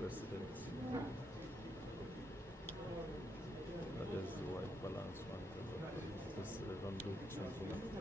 president. That is the white balance one. This don't do change.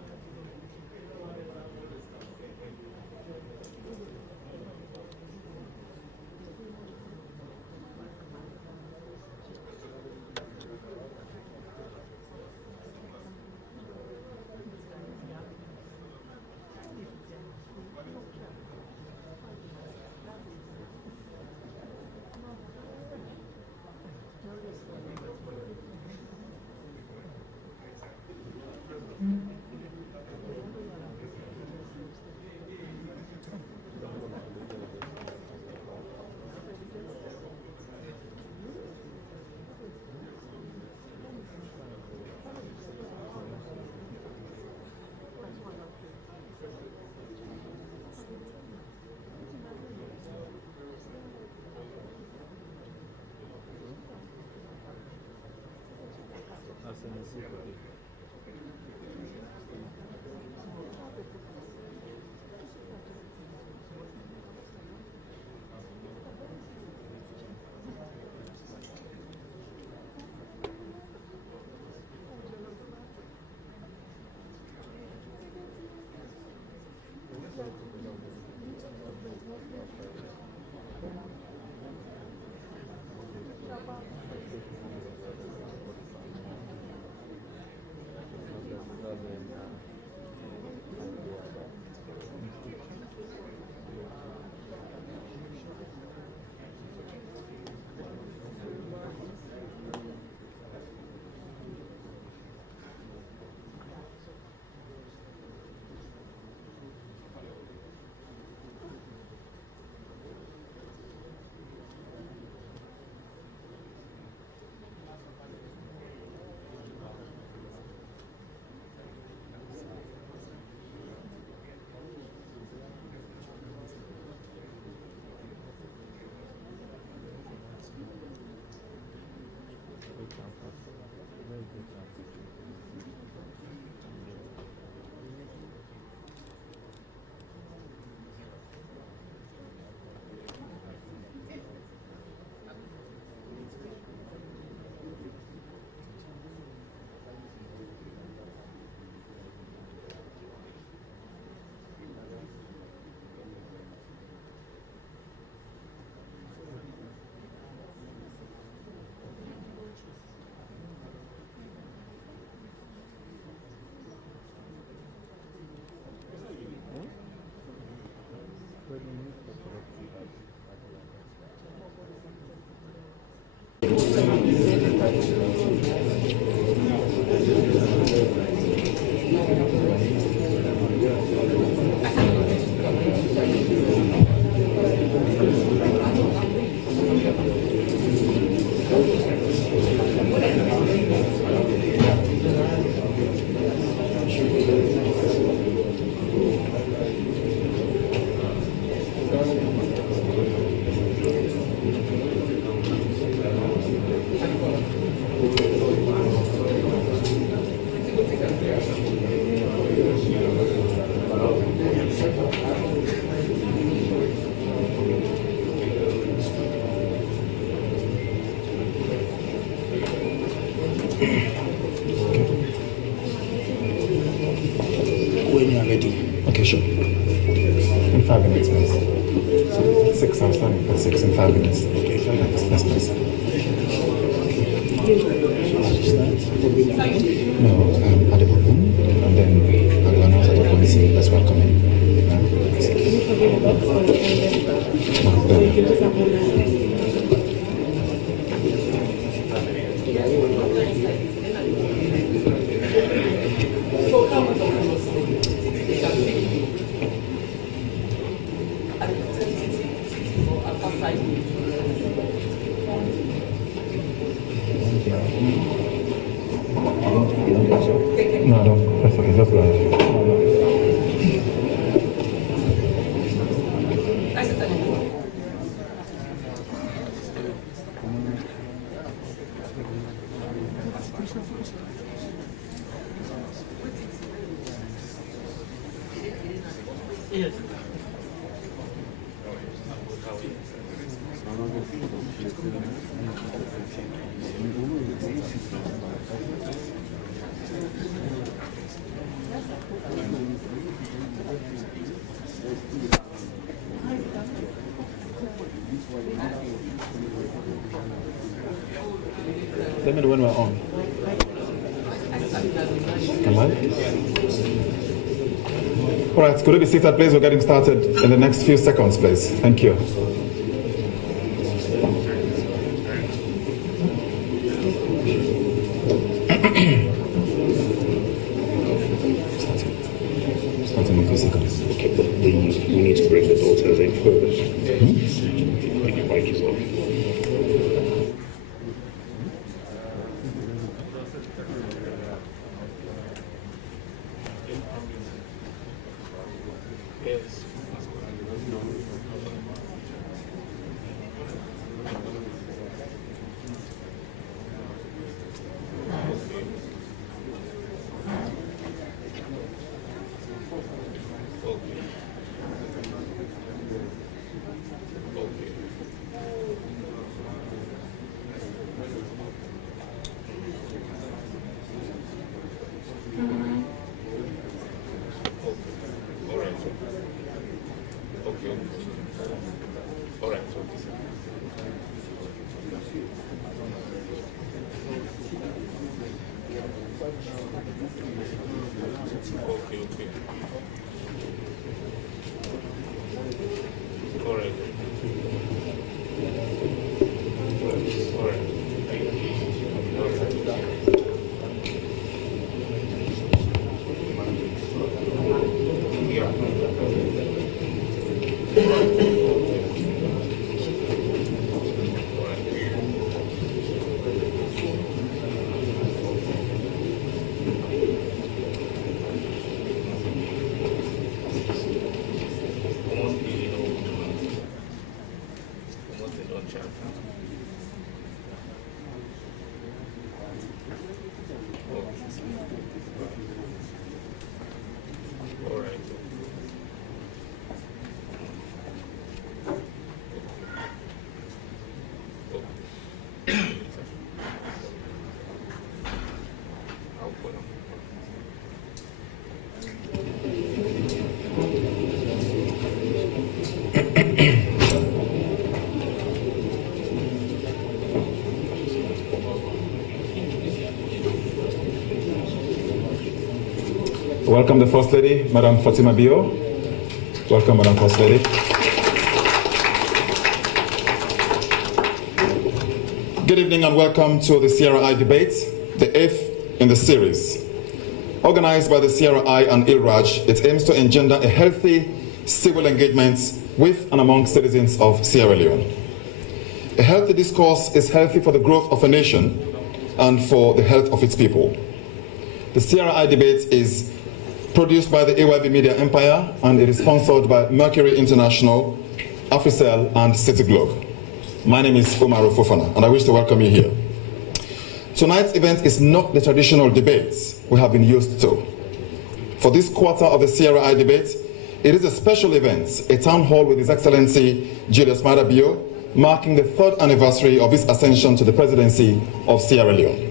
When you are ready. Okay, sure. In 5 minutes, please. So 6, I'm starting at 6 in 5 minutes. Okay, 5 minutes. Yes, please. No, at the open, and then I'll announce at the policy that's welcoming. No, don't. That's okay. Just go ahead. Yes. Let me know when we're on. Am I? All right, could you be seated, please? We're getting started in the next few seconds, please. Thank you. Starting in a few seconds. Okay, but we need to bring the daughters in first. Bring your mic is off. Yes. Welcome the First Lady, Madam Fatima Bio. Welcome, Madam First Lady. Good evening and welcome to the CRI debate, the 8th in the series. Organized by the CRI and ILRAJ, it aims to engender a healthy civil engagement with and among citizens of Sierra Leone. A healthy discourse is healthy for the growth of a nation and for the health of its people. The CRI debate is produced by the AYV Media Empire, and it is sponsored by Mercury International, Africell, and City Globe. My name is Omar Fofana, and I wish to welcome you here. Tonight's event is not the traditional debates we have been used to. For this quarter of the CRI debate, it is a special event, a town hall with His Excellency Julius Maada Bio, marking the 3rd anniversary of his ascension to the presidency of Sierra Leone.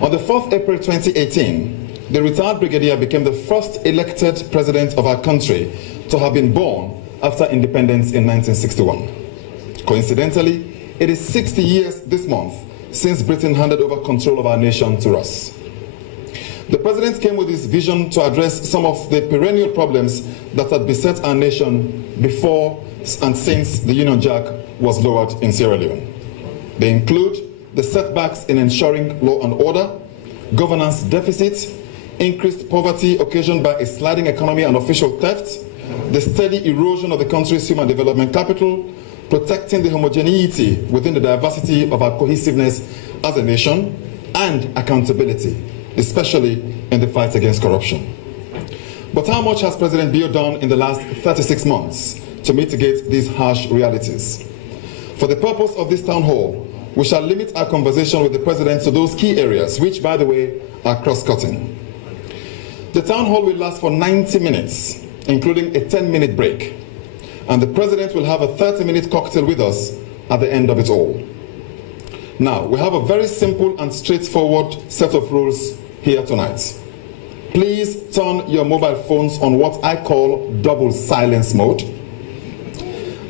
On the 4th April 2018, the retired brigadier became the first elected president of our country to have been born after independence in 1961. Coincidentally, it is 60 years this month since Britain handed over control of our nation to us. The president came with his vision to address some of the perennial problems that had beset our nation before and since the Union Jack was lowered in Sierra Leone. They include the setbacks in ensuring law and order, governance deficit, increased poverty occasioned by a sliding economy and official theft, the steady erosion of the country's human development capital, protecting the homogeneity within the diversity of our cohesiveness as a nation, and accountability, especially in the fight against corruption. But how much has President Bio done in the last 36 months to mitigate these harsh realities? For the purpose of this town hall, we shall limit our conversation with the president to those key areas, which, by the way, are cross-cutting. The town hall will last for 90 minutes, including a 10-minute break. And the president will have a 30-minute cocktail with us at the end of it all. Now, we have a very simple and straightforward set of rules here tonight. Please turn your mobile phones on what I call double silence mode.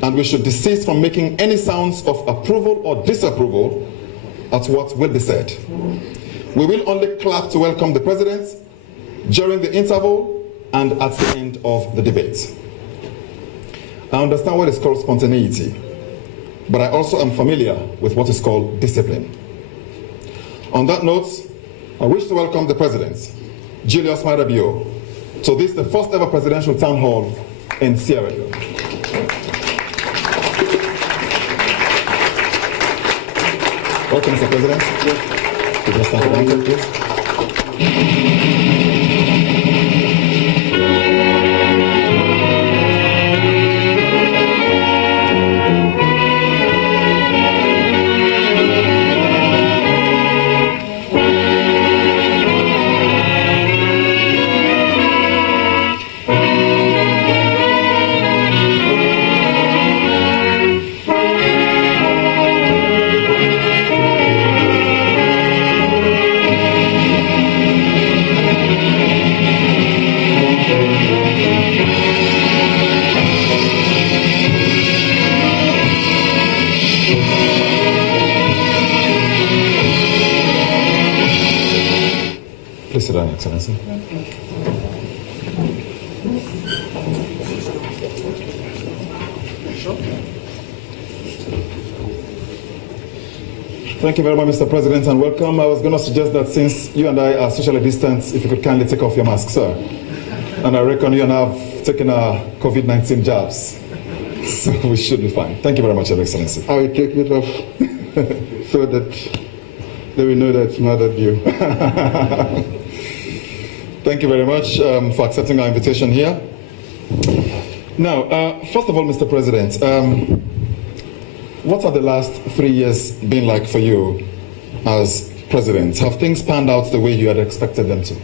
And we should desist from making any sounds of approval or disapproval at what will be said. We will only clap to welcome the President during the interval and at the end of the debate. I understand what is called spontaneity, but I also am familiar with what is called discipline. On that note, I wish to welcome the President, Julius Maada Bio, to this, the first ever presidential town hall in Sierra Leone. Welcome, Mr. President. Could you stand for the anthem, please? Please sit down, Excellency. Thank you very much, Mr. President, and welcome. I was going to suggest that since you and I are socially distant, if you could kindly take off your mask, sir. And I reckon you and I have taken our COVID-19 jabs, so we should be fine. Thank you very much, Your Excellency. I will take it off so that they will know that it's not at you. Thank you very much for accepting our invitation here. Now, first of all, Mr. President, what have the last 3 years been like for you as president? Have things panned out the way you had expected them to?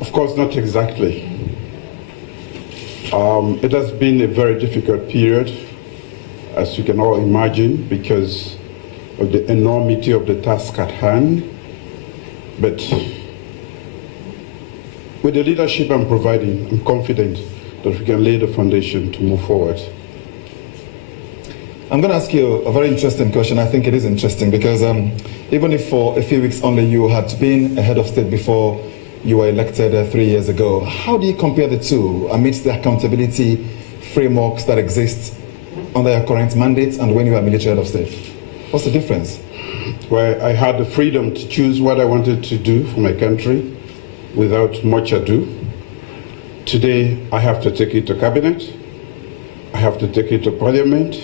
Of course, not exactly. It has been a very difficult period, as you can all imagine, because of the enormity of the task at hand. But with the leadership I'm providing, I'm confident that we can lay the foundation to move forward. I'm going to ask you a very interesting question. I think it is interesting because even if for a few weeks only you had been a head of state before you were elected 3 years ago, how do you compare the two amidst the accountability frameworks that exist under your current mandate and when you were military head of state? What's the difference? Where I had the freedom to choose what I wanted to do for my country without much ado. Today, I have to take it to cabinet. I have to take it to parliament.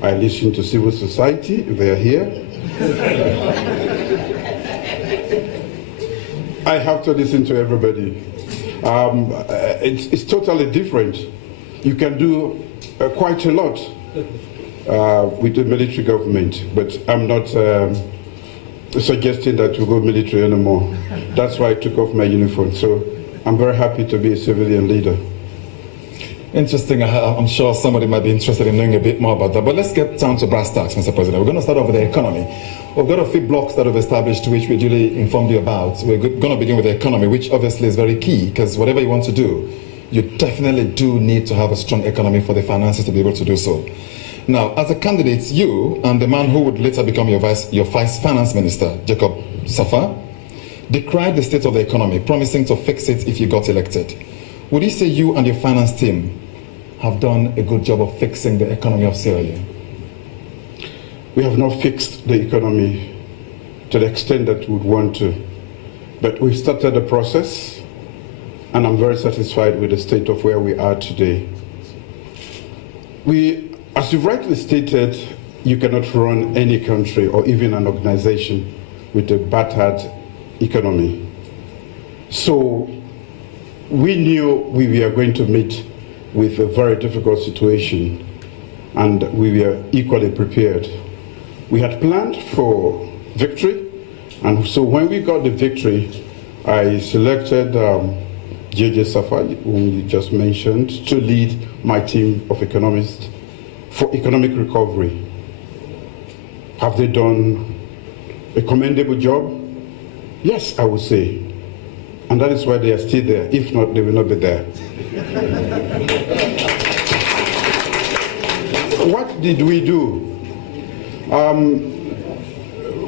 I listen to civil society if they are here. I have to listen to everybody. It's totally different. You can do quite a lot with the military government, but I'm not suggesting that we go military anymore. That's why I took off my uniform. So I'm very happy to be a civilian leader. Interesting. I'm sure somebody might be interested in knowing a bit more about that. But let's get down to brass tacks, Mr. President. We're going to start off with the economy. We've got a few blocks that we've established, which we duly informed you about. We're going to begin with the economy, which obviously is very key, because whatever you want to do, you definitely do need to have a strong economy for the finances to be able to do so. Now, as a candidate, you and the man who would later become your vice finance minister, Jacob Safa, decried the state of the economy, promising to fix it if you got elected. Would you say you and your finance team have done a good job of fixing the economy of Sierra Leone? We have not fixed the economy to the extent that we would want to, but we've started the process, and I'm very satisfied with the state of where we are today. As you rightly stated, you cannot run any country or even an organization with a battered economy. So we knew we were going to meet with a very difficult situation, and we were equally prepared. We had planned for victory, and so when we got the victory, I selected JJ Safa, whom you just mentioned, to lead my team of economists for economic recovery. Have they done a commendable job? Yes, I would say. And that is why they are still there. If not, they will not be there. What did we do?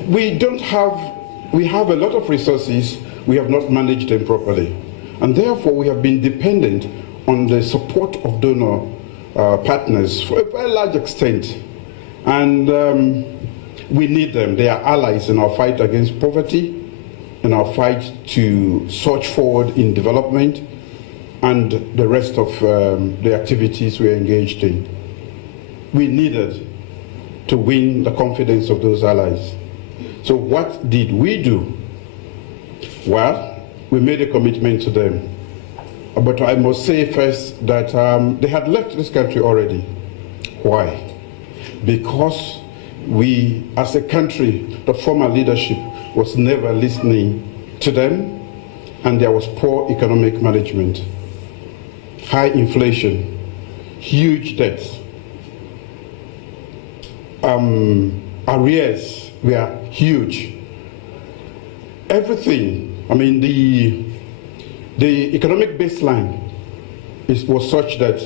we have a lot of resources, we have not managed them properly. And therefore, we have been dependent on the support of donor partners for a very large extent. And we need them. They are allies in our fight against poverty, in our fight to surge forward in development, and the rest of the activities we're engaged in. We needed to win the confidence of those allies. So what did we do? Well, we made a commitment to them. But I must say first that they had left this country already. Why? Because we, as a country, the former leadership was never listening to them, and there was poor economic management, high inflation, huge debts. Arrears were huge. Everything, I mean, the economic baseline was such that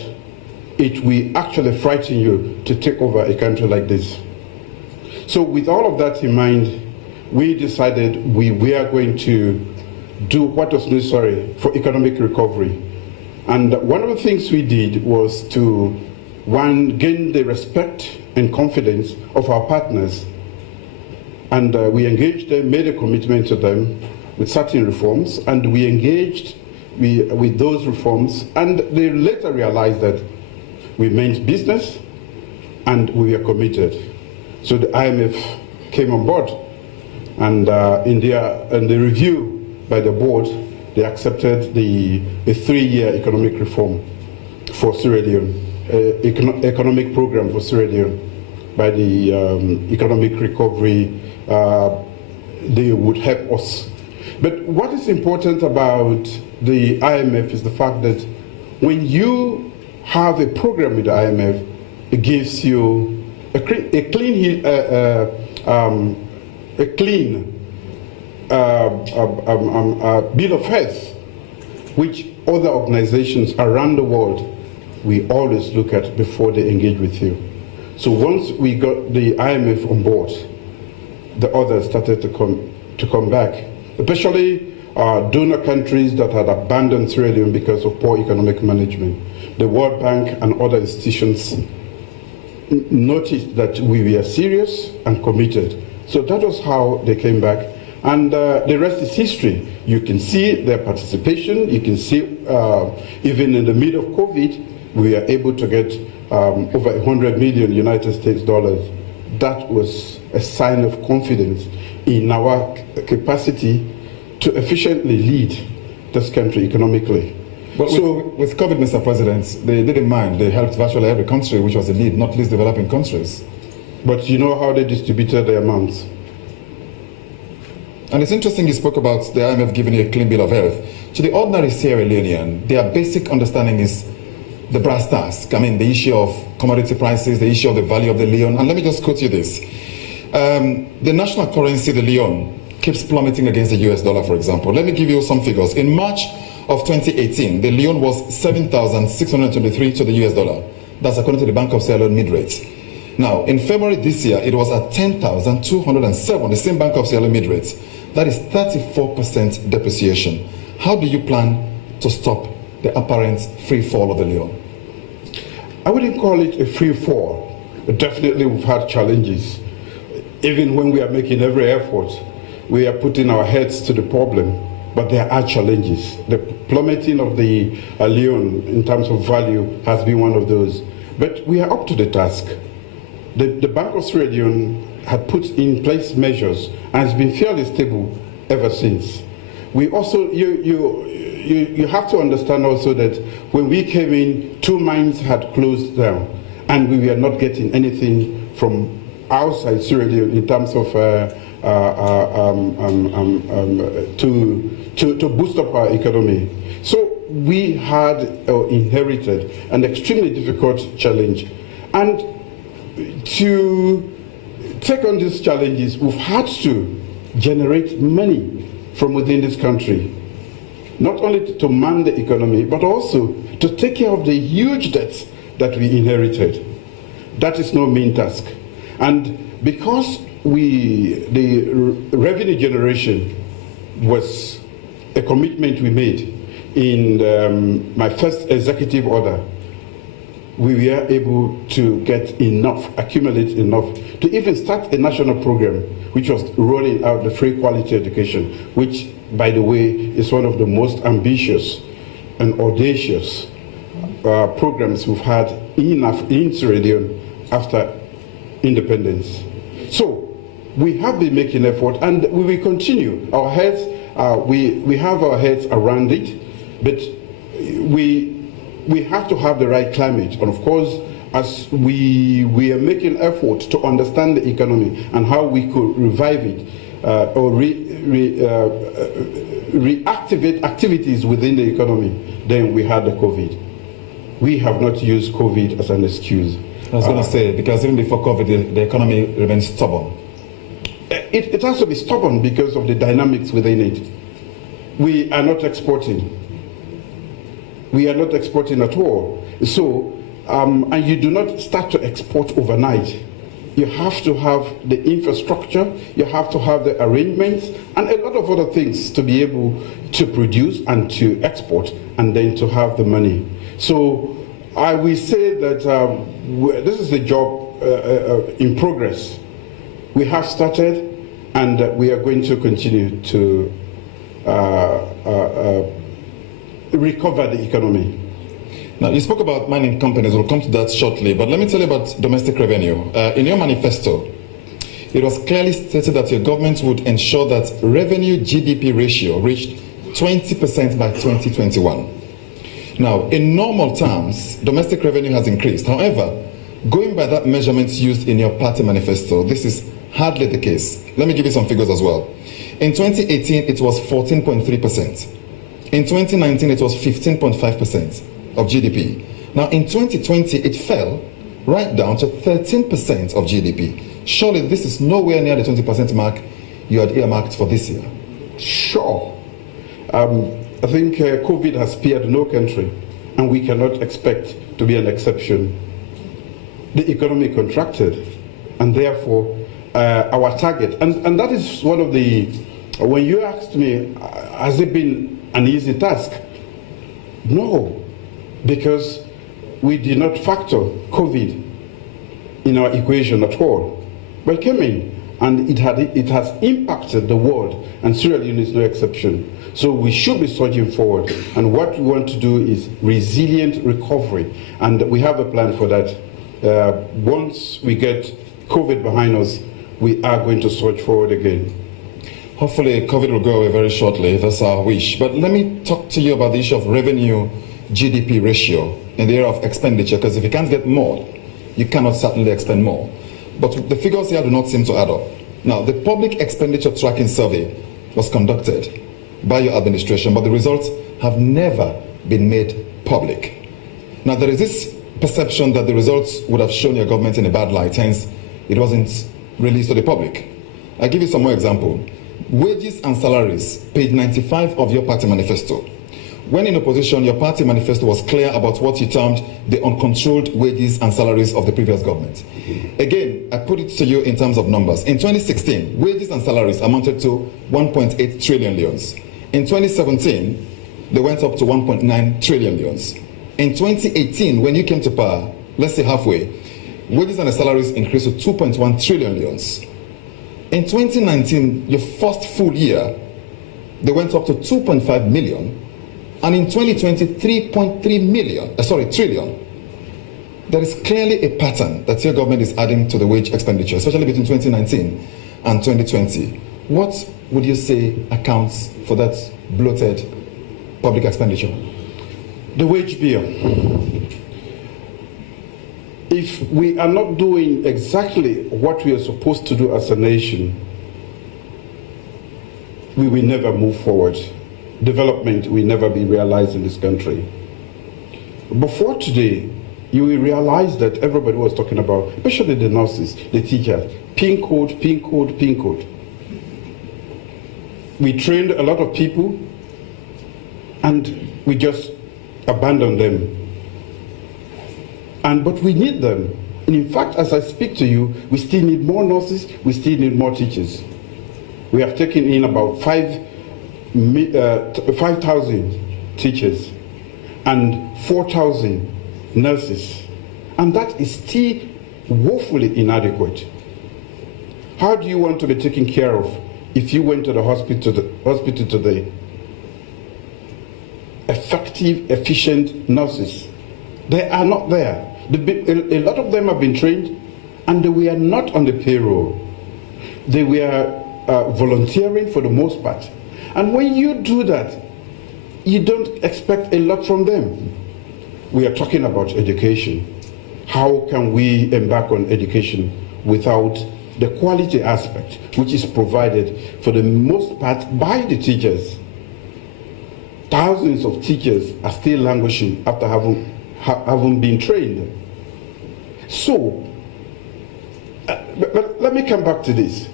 it will actually frighten you to take over a country like this. So with all of that in mind, we decided we were going to do what was necessary for economic recovery. And one of the things we did was to, one, gain the respect and confidence of our partners. And we engaged them, made a commitment to them with certain reforms, and we engaged with those reforms, and they later realized that we meant business and we were committed. So the IMF came on board, and in the review by the board, they accepted the 3-year economic reform for Sierra Leone, economic program for Sierra Leone by the economic recovery. They would help us. But what is important about the IMF is the fact that when you have a program with the IMF, it gives you a clean bill of health, which other organizations around the world we always look at before they engage with you. So once we got the IMF on board, the others started to come back, especially donor countries that had abandoned Sierra Leone because of poor economic management. The World Bank and other institutions noticed that we were serious and committed. So that was how they came back. And the rest is history. You can see their participation. You can see even in the middle of COVID, we were able to get over 100 million United States dollars. That was a sign of confidence in our capacity to efficiently lead this country economically. But so, with COVID, Mr. President, they didn't mind. They helped virtually every country, which was the lead, not least developing countries. But you know how they distributed the amounts. And it's interesting you spoke about the IMF giving you a clean bill of health. To the ordinary Sierra Leonean, their basic understanding is the brass task. I mean, the issue of commodity prices, the issue of the value of the leon. And let me just quote you this. The national currency, the leon, keeps plummeting against the US dollar, for example. Let me give you some figures. In March of 2018, the leon was 7,623 to the US dollar. That's according to the Bank of Sierra Leone mid-rate. Now, in February this year, it was at 10,207, the same Bank of Sierra Leone mid-rate. That is 34% depreciation. How do you plan to stop the apparent free fall of the leon? I wouldn't call it a free fall. Definitely we've had challenges. Even when we are making every effort, we are putting our heads to the problem, but there are challenges. The plummeting of the leon in terms of value has been one of those. But we are up to the task. The Bank of Sierra Leone had put in place measures and has been fairly stable ever since. We also, you have to understand also that when we came in, 2 mines had closed down and we were not getting anything from outside Sierra Leone in terms of to boost up our economy. So we had inherited an extremely difficult challenge. And to take on these challenges, we've had to generate money from within this country, not only to man the economy, but also to take care of the huge debts that we inherited. That is no mean task. And because the revenue generation was a commitment we made in my first executive order. We were able to get enough, accumulate enough, to even start a national program which was rolling out the free quality education, which, by the way, is one of the most ambitious and audacious programs we've had in Sierra Leone after independence. So we have been making effort, and we will continue. Our heads, we have our heads around it, but we have to have the right climate. And of course, as we are making effort to understand the economy and how we could revive it or reactivate activities within the economy, then we had the COVID. We have not used COVID as an excuse. I was going to say, because even before COVID, the economy remains stubborn. It has to be stubborn because of the dynamics within it. We are not exporting. We are not exporting at all. So, and you do not start to export overnight. You have to have the infrastructure, you have to have the arrangements, and a lot of other things to be able to produce and to export, and then to have the money. So I will say that this is a job in progress. We have started, and we are going to continue to recover the economy. Now, you spoke about mining companies. We'll come to that shortly, but let me tell you about domestic revenue. In your manifesto, it was clearly stated that your government would ensure that revenue GDP ratio reached 20% by 2021. Now, in normal terms, domestic revenue has increased. However, going by that measurement used in your party manifesto, this is hardly the case. Let me give you some figures as well. In 2018, it was 14.3%. In 2019, it was 15.5% of GDP. Now, in 2020, it fell right down to 13% of GDP. Surely this is nowhere near the 20% mark you had earmarked for this year. Sure. I think COVID has spared no country, and we cannot expect to be an exception. The economy contracted, and therefore our target, and that is one of the, when you asked me, has it been an easy task? No, because we did not factor COVID in our equation at all. But it came in, and it has impacted the world, and Sierra Leone is no exception. So we should be surging forward, and what we want to do is resilient recovery, and we have a plan for that. Once we get COVID behind us, we are going to surge forward again. Hopefully COVID will go away very shortly. That's our wish. But let me talk to you about the issue of revenue GDP ratio in the area of expenditure, because if you can't get more, you cannot certainly expend more. But the figures here do not seem to add up. Now, the Public Expenditure Tracking Survey was conducted by your administration, but the results have never been made public. Now, there is this perception that the results would have shown your government in a bad light, hence it wasn't released to the public. I'll give you some more example. Wages and salaries, page 95 of your party manifesto. When in opposition, your party manifesto was clear about what you termed the uncontrolled wages and salaries of the previous government. Again, I put it to you in terms of numbers. In 2016, wages and salaries amounted to 1.8 trillion leones. In 2017, they went up to 1.9 trillion leones. In 2018, when you came to power, let's say halfway, wages and salaries increased to 2.1 trillion leones. In 2019, your first full year, they went up to 2.5 million. And in 2020, 3.3 trillion. There is clearly a pattern that your government is adding to the wage expenditure, especially between 2019 and 2020. What would you say accounts for that bloated public expenditure? The wage bill. If we are not doing exactly what we are supposed to do as a nation, we will never move forward. Development will never be realized in this country. Before today, you will realize that everybody was talking about, especially the nurses, the teachers, PIN code, PIN code, PIN code. We trained a lot of people, and we just abandoned them. But we need them. And in fact, as I speak to you, we still need more nurses, we still need more teachers. We have taken in about 5,000 teachers and 4,000 nurses. And that is still woefully inadequate. How do you want to be taken care of if you went to the hospital today? Effective, efficient nurses. They are not there. A lot of them have been trained and they were not on the payroll. They were volunteering for the most part. And when you do that, you don't expect a lot from them. We are talking about education. How can we embark on education without the quality aspect, which is provided for the most part by the teachers? Thousands of teachers are still languishing after having been trained. So, but let me come back to this.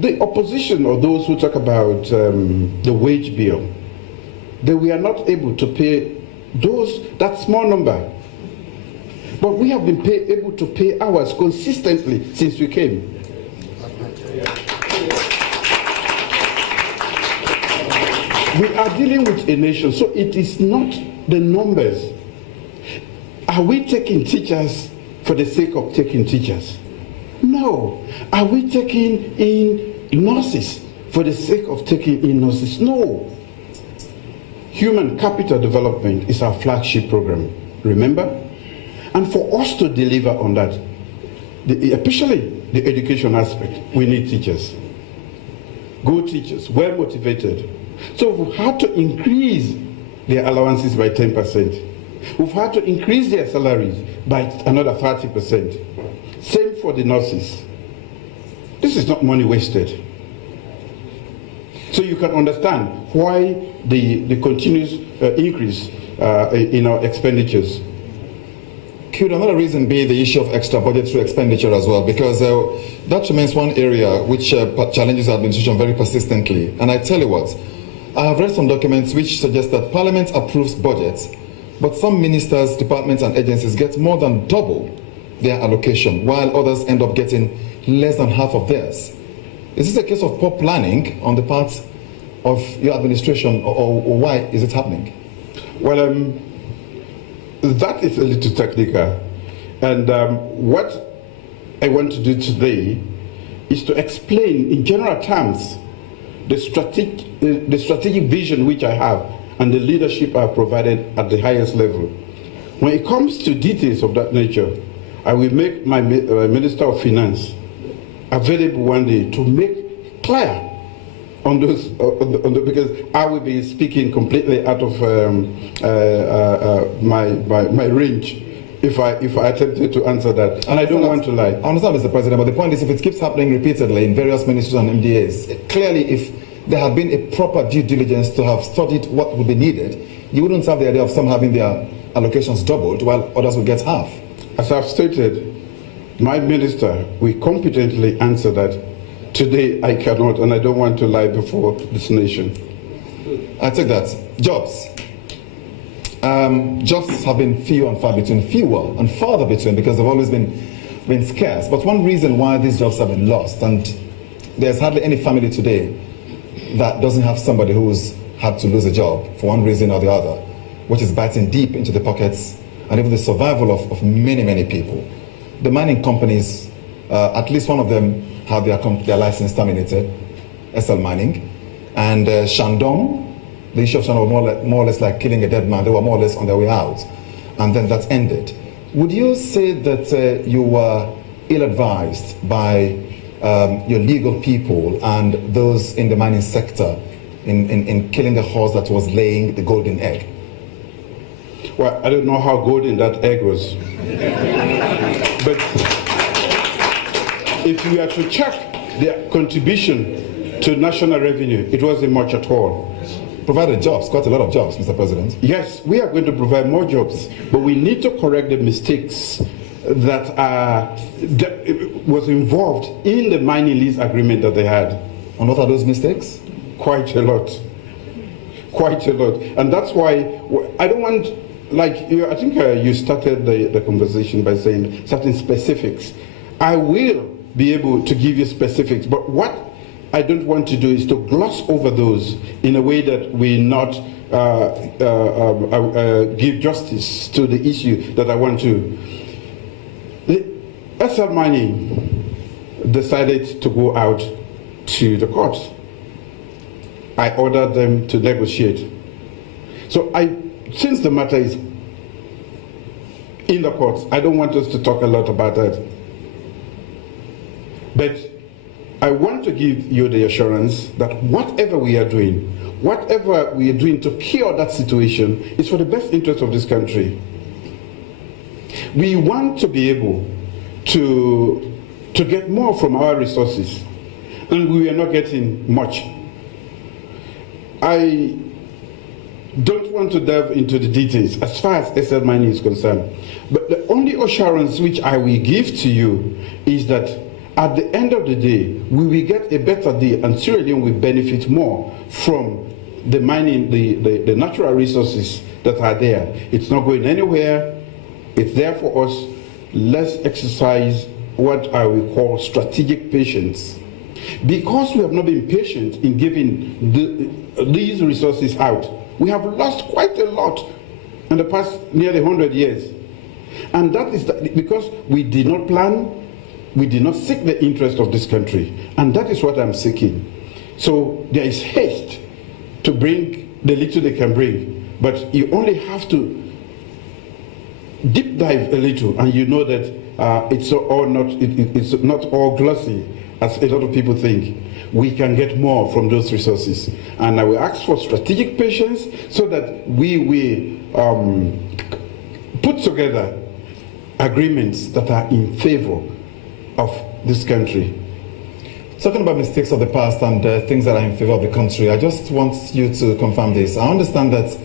The opposition, or those who talk about the wage bill, they were not able to pay that small number. But we have been able to pay ours consistently since we came. We are dealing with a nation, so it is not the numbers. Are we taking teachers for the sake of taking teachers? No. Are we taking in nurses for the sake of taking in nurses? No. Human capital development is our flagship program, remember? And for us to deliver on that, especially the education aspect, we need teachers. Good teachers, well motivated. So we've had to increase their allowances by 10%. We've had to increase their salaries by another 30%. Same for the nurses. This is not money wasted. So you can understand why the continuous increase in our expenditures. Could another reason be the issue of extra budgetary expenditure as well? Because that remains one area which challenges the administration very persistently. And I tell you what, I have read some documents which suggest that Parliament approves budgets, but some ministers, departments and agencies get more than double their allocation, while others end up getting less than half of theirs. Is this a case of poor planning on the part of your administration, or why is it happening? Well, that is a little technical. And what I want to do today is to explain in general terms the strategic vision which I have and the leadership I have provided at the highest level. When it comes to details of that nature, I will make my Minister of Finance available one day to make clear on those, because I will be speaking completely out of my range if I attempted to answer that. And I don't want to lie. I understand, Mr. President, but the point is, if it keeps happening repeatedly in various ministries and MDAs, clearly if there had been a proper due diligence to have studied what would be needed, you wouldn't have the idea of some having their allocations doubled while others would get half. As I've stated, my minister will competently answer that. Today I cannot, and I don't want to lie before this nation. I take that. Jobs. Jobs have been few and far between, fewer and farther between, because they've always been scarce. But one reason why these jobs have been lost, and there's hardly any family today that doesn't have somebody who's had to lose a job for one reason or the other, which is biting deep into the pockets and even the survival of many, many people. The mining companies, at least one of them had their license terminated, SL Mining, and Shandong, the issue of Shandong was more or less like killing a dead man. They were more or less on their way out, and then that ended. Would you say that you were ill-advised by your legal people and those in the mining sector in killing the horse that was laying the golden egg? Well, I don't know how golden that egg was. But if you were to check their contribution to national revenue, it wasn't much at all. Provided jobs, quite a lot of jobs, Mr. President. Yes, we are going to provide more jobs, but we need to correct the mistakes that was involved in the mining lease agreement that they had. And what are those mistakes? Quite a lot. Quite a lot. And that's why I don't want like I think you started the conversation by saying certain specifics. I will be able to give you specifics, but what I don't want to do is to gloss over those in a way that we not give justice to the issue that I want to. SL Mining decided to go out to the court. I ordered them to negotiate. So since the matter is in the courts, I don't want us to talk a lot about that. But I want to give you the assurance that whatever we are doing to cure that situation is for the best interest of this country. We want to be able to get more from our resources, and we are not getting much. I don't want to delve into the details as far as SL Mining is concerned, but the only assurance which I will give to you is that at the end of the day, we will get a better deal, and Sierra Leone will benefit more from the mining, the natural resources that are there. It's not going anywhere. It's there for us. Let's exercise what I will call strategic patience. Because we have not been patient in giving these resources out, we have lost quite a lot in the past nearly 100 years. And that is because we did not plan, we did not seek the interest of this country. And that is what I'm seeking. So there is haste to bring the little they can bring, but you only have to deep dive a little, and you know that it's not all glossy as a lot of people think. We can get more from those resources, and I will ask for strategic patience so that we will put together agreements that are in favor of this country. Talking about mistakes of the past and things that are in favor of the country, I just want you to confirm this. I understand that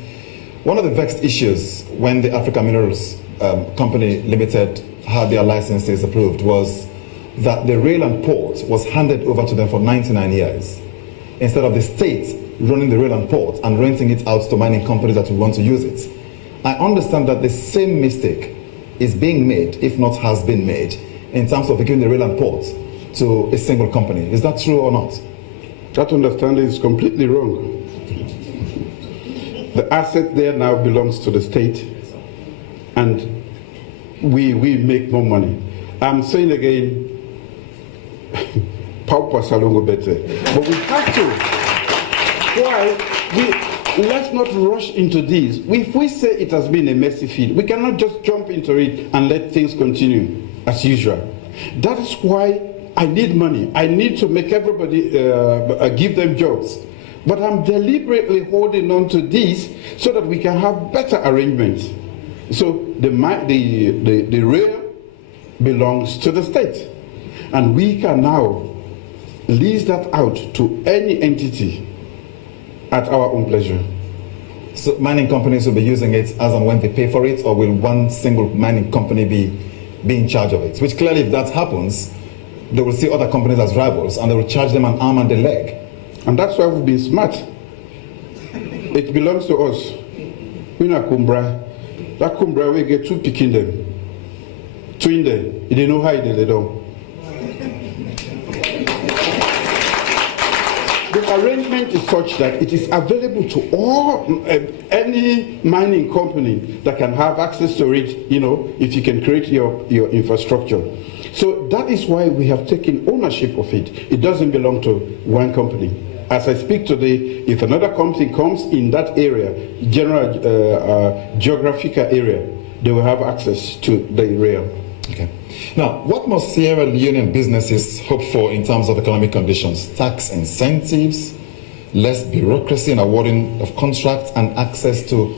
one of the vexed issues when the Africa Minerals Company Limited had their licenses approved was that the rail and port was handed over to them for 99 years, instead of the state running the rail and port and renting it out to mining companies that would want to use it. I understand that the same mistake is being made, if not has been made, in terms of giving the rail and port to a single company. Is that true or not? That understanding is completely wrong. The asset there now belongs to the state, and we make more money. I'm saying again, pauper salongo better. But we have to. Why? Let's not rush into this. If we say it has been a messy field, we cannot just jump into it and let things continue as usual. That is why I need money. I need to make everybody give them jobs. But I'm deliberately holding on to this so that we can have better arrangements. So the rail belongs to the state, and we can now lease that out to any entity at our own pleasure. So mining companies will be using it as and when they pay for it, or will one single mining company be in charge of it? Which clearly, if that happens, they will see other companies as rivals, and they will charge them an arm and a leg. And that's why we've been smart. It belongs to us. We know Kumbra. That Kumbra, we get two picking them. Twin them. They know how they don't. The arrangement is such that it is available to all, any mining company that can have access to it, you know, if you can create your infrastructure. So that is why we have taken ownership of it. It doesn't belong to one company. As I speak today, if another company comes in that area, general geographical area, they will have access to the rail. Okay. Now, what must Sierra Leonean businesses hope for in terms of economic conditions? Tax incentives, less bureaucracy in awarding of contracts, and access to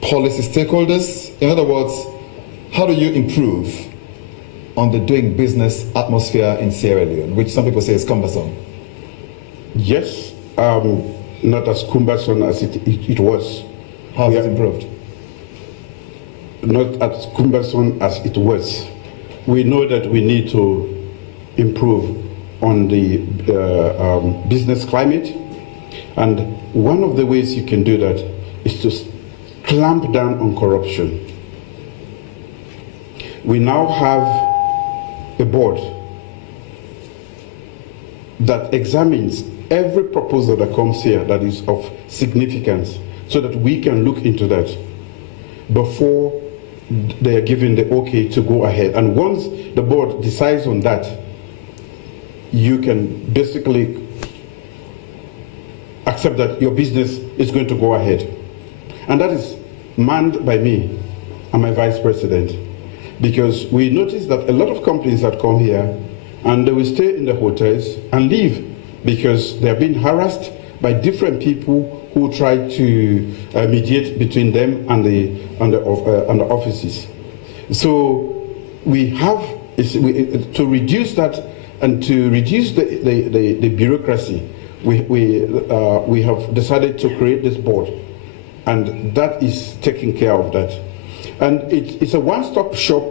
policy stakeholders? In other words, how do you improve on the doing business atmosphere in Sierra Leone, which some people say is cumbersome? Yes, not as cumbersome as it was. How has it improved? Not as cumbersome as it was. We know that we need to improve on the business climate, and one of the ways you can do that is to clamp down on corruption. We now have a board that examines every proposal that comes here that is of significance, so that we can look into that before they are given the okay to go ahead. And once the board decides on that, you can basically accept that your business is going to go ahead. And that is manned by me and my vice president, because we noticed that a lot of companies that come here and they will stay in the hotels and leave because they are being harassed by different people who try to mediate between them and the offices. So we have to reduce that and to reduce the bureaucracy. We have decided to create this board, and that is taking care of that. And it's a one-stop shop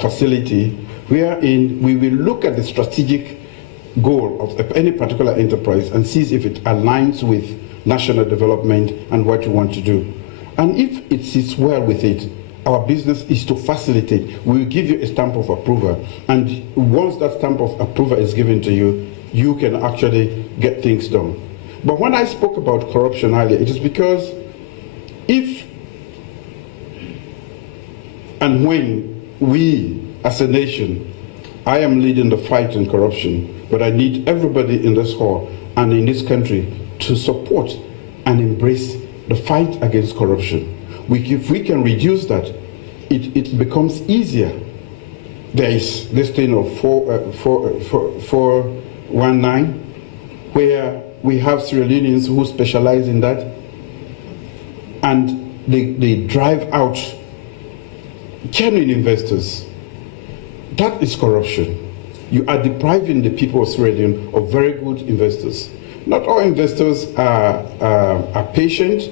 facility wherein we will look at the strategic goal of any particular enterprise and see if it aligns with national development and what we want to do. And if it sits well with it, our business is to facilitate. We will give you a stamp of approval, and once that stamp of approval is given to you, you can actually get things done. But when I spoke about corruption earlier, it is because if and when we as a nation, I am leading the fight on corruption, but I need everybody in this hall and in this country to support and embrace the fight against corruption. If we can reduce that, it becomes easier. There is this thing of 419, where we have Sierra Leoneans who specialize in that, and they drive out genuine investors. That is corruption. You are depriving the people of Sierra Leone of very good investors. Not all investors are patient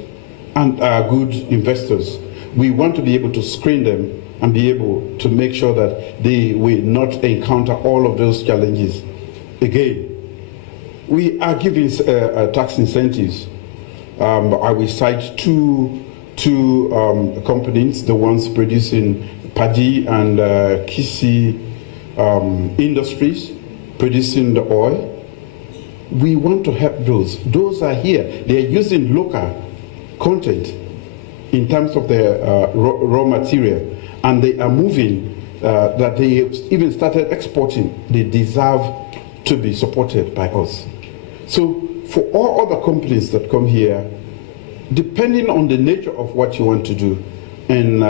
and are good investors. We want to be able to screen them and be able to make sure that they will not encounter all of those challenges again. We are giving tax incentives. I will cite two companies, the ones producing paddy and Kisi industries, producing the oil. We want to help those. Those are here. They are using local content in terms of their raw material, and they are moving, that they even started exporting. They deserve to be supported by us. So for all other companies that come here, depending on the nature of what you want to do, and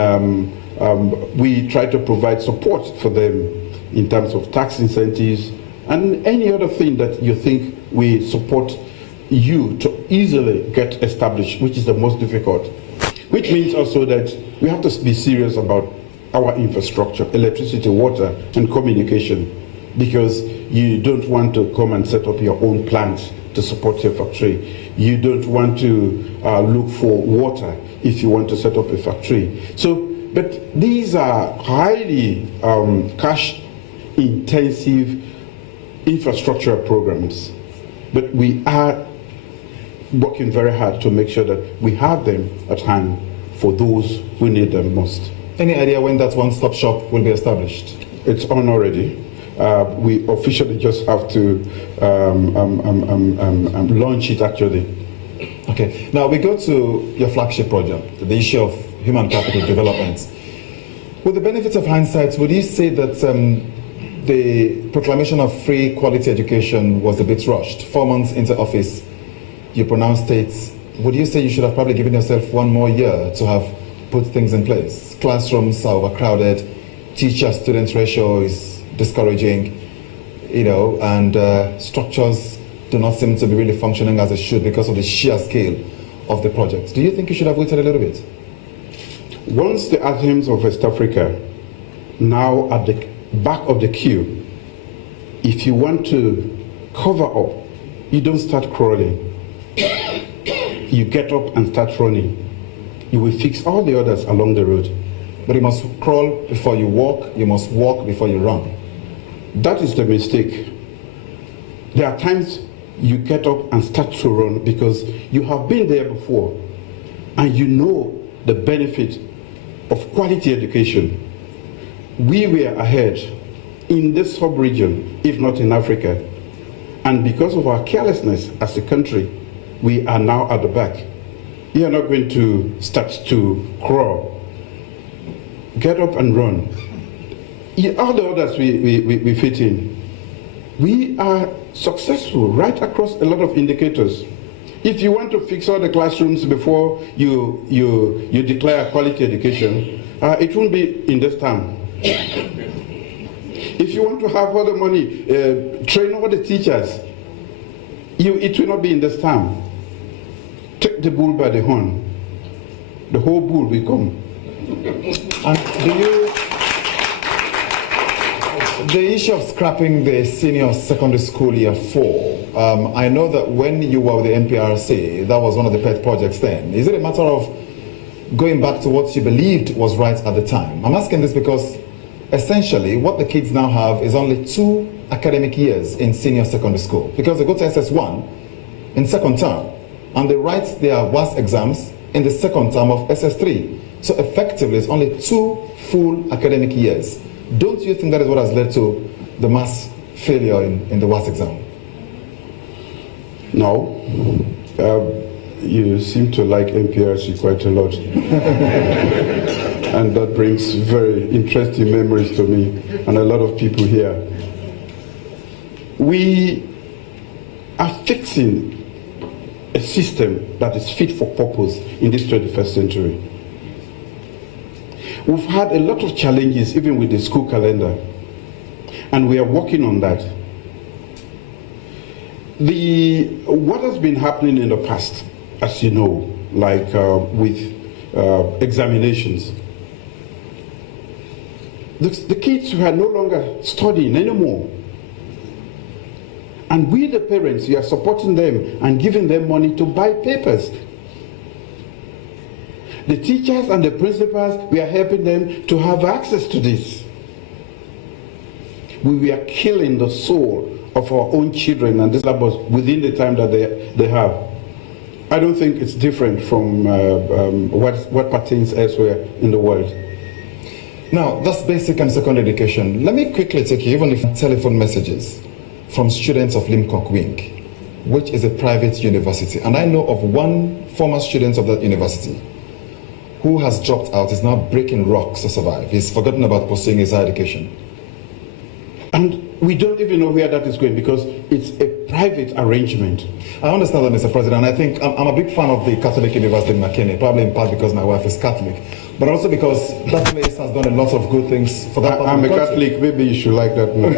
we try to provide support for them in terms of tax incentives and any other thing that you think we support you to easily get established, which is the most difficult. Which means also that we have to be serious about our infrastructure, electricity, water, and communication, because you don't want to come and set up your own plant to support your factory. You don't want to look for water if you want to set up a factory. So, but these are highly cash-intensive infrastructure programs. But we are working very hard to make sure that we have them at hand for those who need them most. Any idea when that one-stop shop will be established? It's on already. We officially just have to launch it actually. Okay, now we go to your flagship project, the issue of human capital development. With the benefits of hindsight, would you say that the proclamation of free quality education was a bit rushed? 4 months into office, you pronounced it. Would you say you should have probably given yourself 1 more year to have put things in place? Classrooms are overcrowded, teacher-student ratio is discouraging, and structures do not seem to be really functioning as they should because of the sheer scale of the project. Do you think you should have waited a little bit? Once the Athens of West Africa, now at the back of the queue, if you want to cover up, you don't start crawling. You get up and start running. You will fix all the others along the road. But you must crawl before you walk. You must walk before you run. That is the mistake. There are times you get up and start to run because you have been there before. and you know the benefit of quality education. We were ahead in this sub-region, if not in Africa. And because of our carelessness as a country, we are now at the back. You are not going to start to crawl. Get up and run. All the others we fit in. We are successful right across a lot of indicators. If you want to fix all the classrooms before you declare quality education, it won't be in this term. If you want to have all the money, train all the teachers, it will not be in this term. Take the bull by the horn. The whole bull will come. And the issue of scrapping the senior secondary school year 4, I know that when you were with the NPRC, that was one of the pet projects then. Is it a matter of going back to what you believed was right at the time? I'm asking this because essentially what the kids now have is only 2 academic years in senior secondary school, because they go to SS1 in second term and they write their WAS exams in the second term of SS3. So effectively it's only 2 full academic years. Don't you think that is what has led to the mass failure in the WAS exam? No. You seem to like NPRC quite a lot. And that brings very interesting memories to me and a lot of people here. We are fixing a system that is fit for purpose in this 21st century. We've had a lot of challenges even with the school calendar, and we are working on that. What has been happening in the past, as you know, like with examinations, the kids who are no longer studying anymore. And we, the parents, we are supporting them and giving them money to buy papers. The teachers and the principals, we are helping them to have access to this. We are killing the soul of our own children and this syllabus within the time that they have. I don't think it's different from what pertains elsewhere in the world. Now, that's basic and secondary education. Let me quickly take you even if telephone messages from students of Limcock Wing, which is a private university. And I know of one former student of that university who has dropped out, is now breaking rocks to survive. He's forgotten about pursuing his higher education. And we don't even know where that is going because it's a private arrangement. I understand that, Mr. President, and I think I'm a big fan of the Catholic University in McKinney, probably in part because my wife is Catholic, but also because that place has done a lot of good things for that part I'm of the a country. Catholic, maybe you should like that more.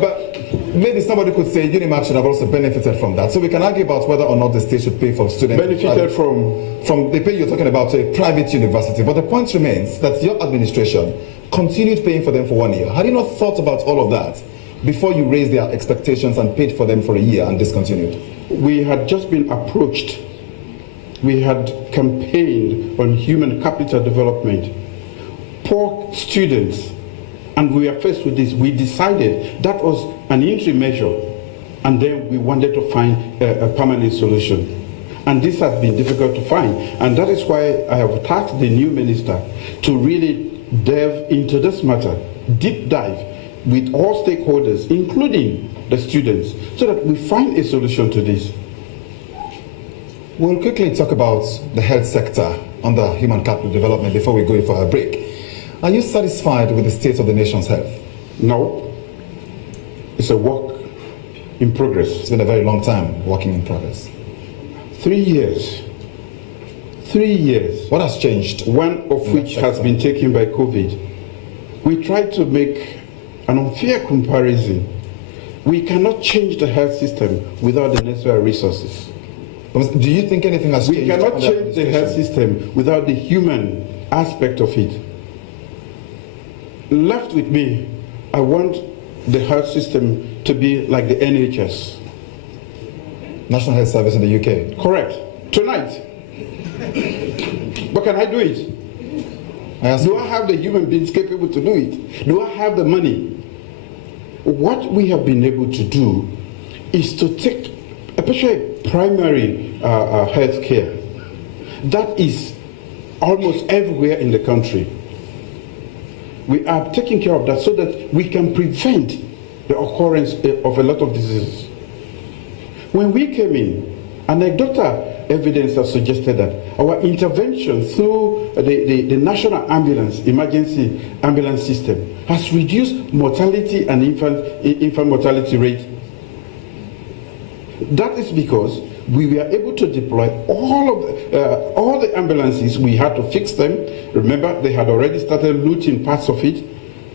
But maybe somebody could say UNIMAC should have also benefited from that. So we can argue about whether or not the state should pay for students. Benefited from the pay you're talking about to a private university. But the point remains that your administration continued paying for them for 1 year. Had you not thought about all of that before you raised their expectations and paid for them for a year and discontinued? We had just been approached. We had campaigned on human capital development, poor students, and we were faced with this. We decided that was an interim measure, and then we wanted to find a permanent solution. And this has been difficult to find, and that is why I have tasked the new minister to really delve into this matter, deep dive with all stakeholders, including the students, so that we find a solution to this. We'll quickly talk about the health sector under human capital development before we go for a break. Are you satisfied with the state of the nation's health? No. It's a work in progress. It's been a very long time working in progress. 3 years. 3 years. What has changed? One of which has been taken by COVID. We tried to make an unfair comparison. We cannot change the health system without the necessary resources. Do you think anything has changed? We cannot change the health system without the human aspect of it. Left with me, I want the health system to be like the NHS. National Health Service in the UK. Correct. Tonight. But can I do it? Do I have the human beings capable to do it? Do I have the money? What we have been able to do is to take, especially a primary health care. That is almost everywhere in the country. We are taking care of that so that we can prevent the occurrence of a lot of diseases. When we came in, anecdotal evidence has suggested that our intervention through the National Ambulance, Emergency Ambulance System has reduced mortality and infant mortality rate. That is because we were able to deploy all the ambulances. We had to fix them. Remember, they had already started looting parts of it.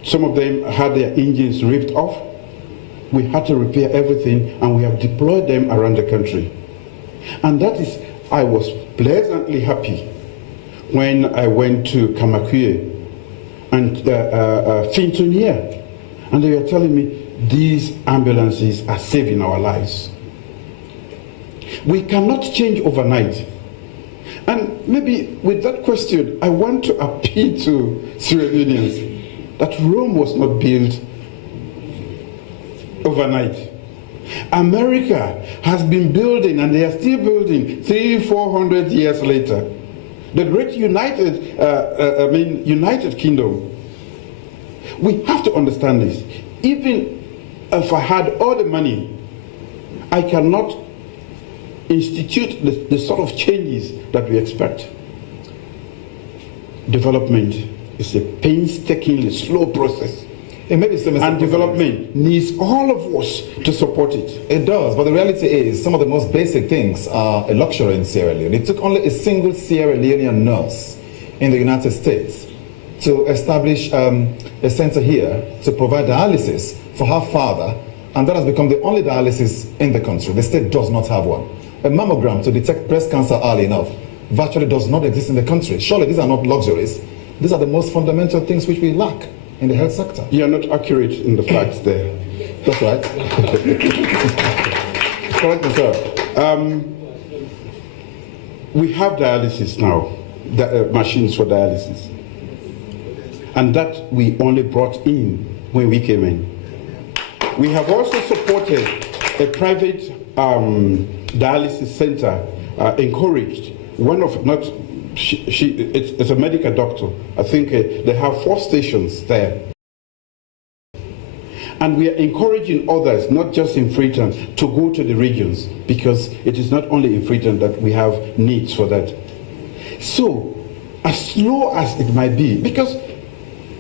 Some of them had their engines ripped off. We had to repair everything, and we have deployed them around the country. And that is, I was pleasantly happy when I went to Kamakwie and Fintonia, and they were telling me these ambulances are saving our lives. We cannot change overnight. And maybe with that question, I want to appeal to Sierra Leoneans that Rome was not built overnight. America has been building, and they are still building 300-400 years later. The great United Kingdom. We have to understand this. Even if I had all the money, I cannot institute the sort of changes that we expect. Development is a painstakingly slow process. And development needs all of us to support it. It does, but the reality is some of the most basic things are a luxury in Sierra Leone. It took only a single Sierra Leonean nurse in the United States to establish a center here to provide dialysis for her father, and that has become the only dialysis in the country. The state does not have one. A mammogram to detect breast cancer early enough virtually does not exist in the country. Surely these are not luxuries. These are the most fundamental things which we lack in the health sector. You are not accurate in the facts there. That's right. Correct me, sir. We have dialysis now, machines for dialysis. And that we only brought in when we came in. We have also supported a private dialysis center, encouraged. One of, not, it's a medical doctor. I think they have 4 stations there. And we are encouraging others, not just in Freetown, to go to the regions, because it is not only in Freetown that we have needs for that. So, as slow as it might be, because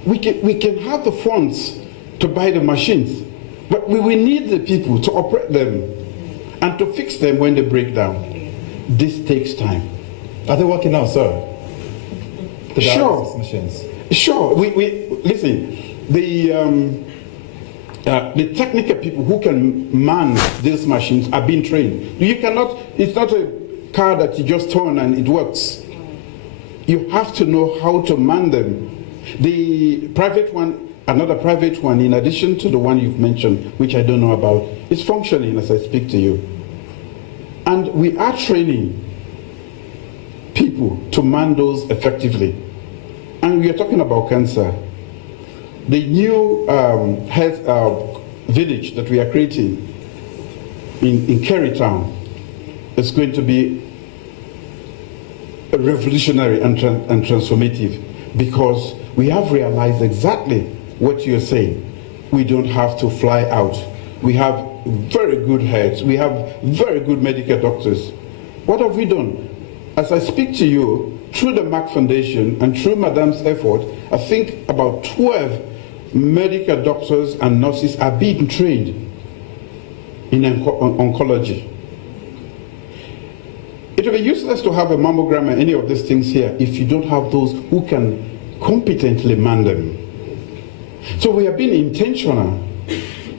we can have the funds to buy the machines, but we will need the people to operate them and to fix them when they break down. This takes time. Are they working now, sir? The sure. Machines. Sure. We listen. The technical people who can man these machines are being trained. You cannot. It's not a car that you just turn and it works. You have to know how to man them. The private one, another private one, in addition to the one you've mentioned, which I don't know about, is functioning as I speak to you. And we are training people to man those effectively. And we are talking about cancer. The new health village that we are creating in Kerry Town is going to be revolutionary and transformative, because we have realized exactly what you're saying. We don't have to fly out. We have very good heads. We have very good medical doctors. What have we done? As I speak to you, through the Mac Foundation and through Madame's effort, I think about 12 medical doctors and nurses are being trained in oncology. It will be useless to have a mammogram and any of these things here if you don't have those who can competently man them. So we have been intentional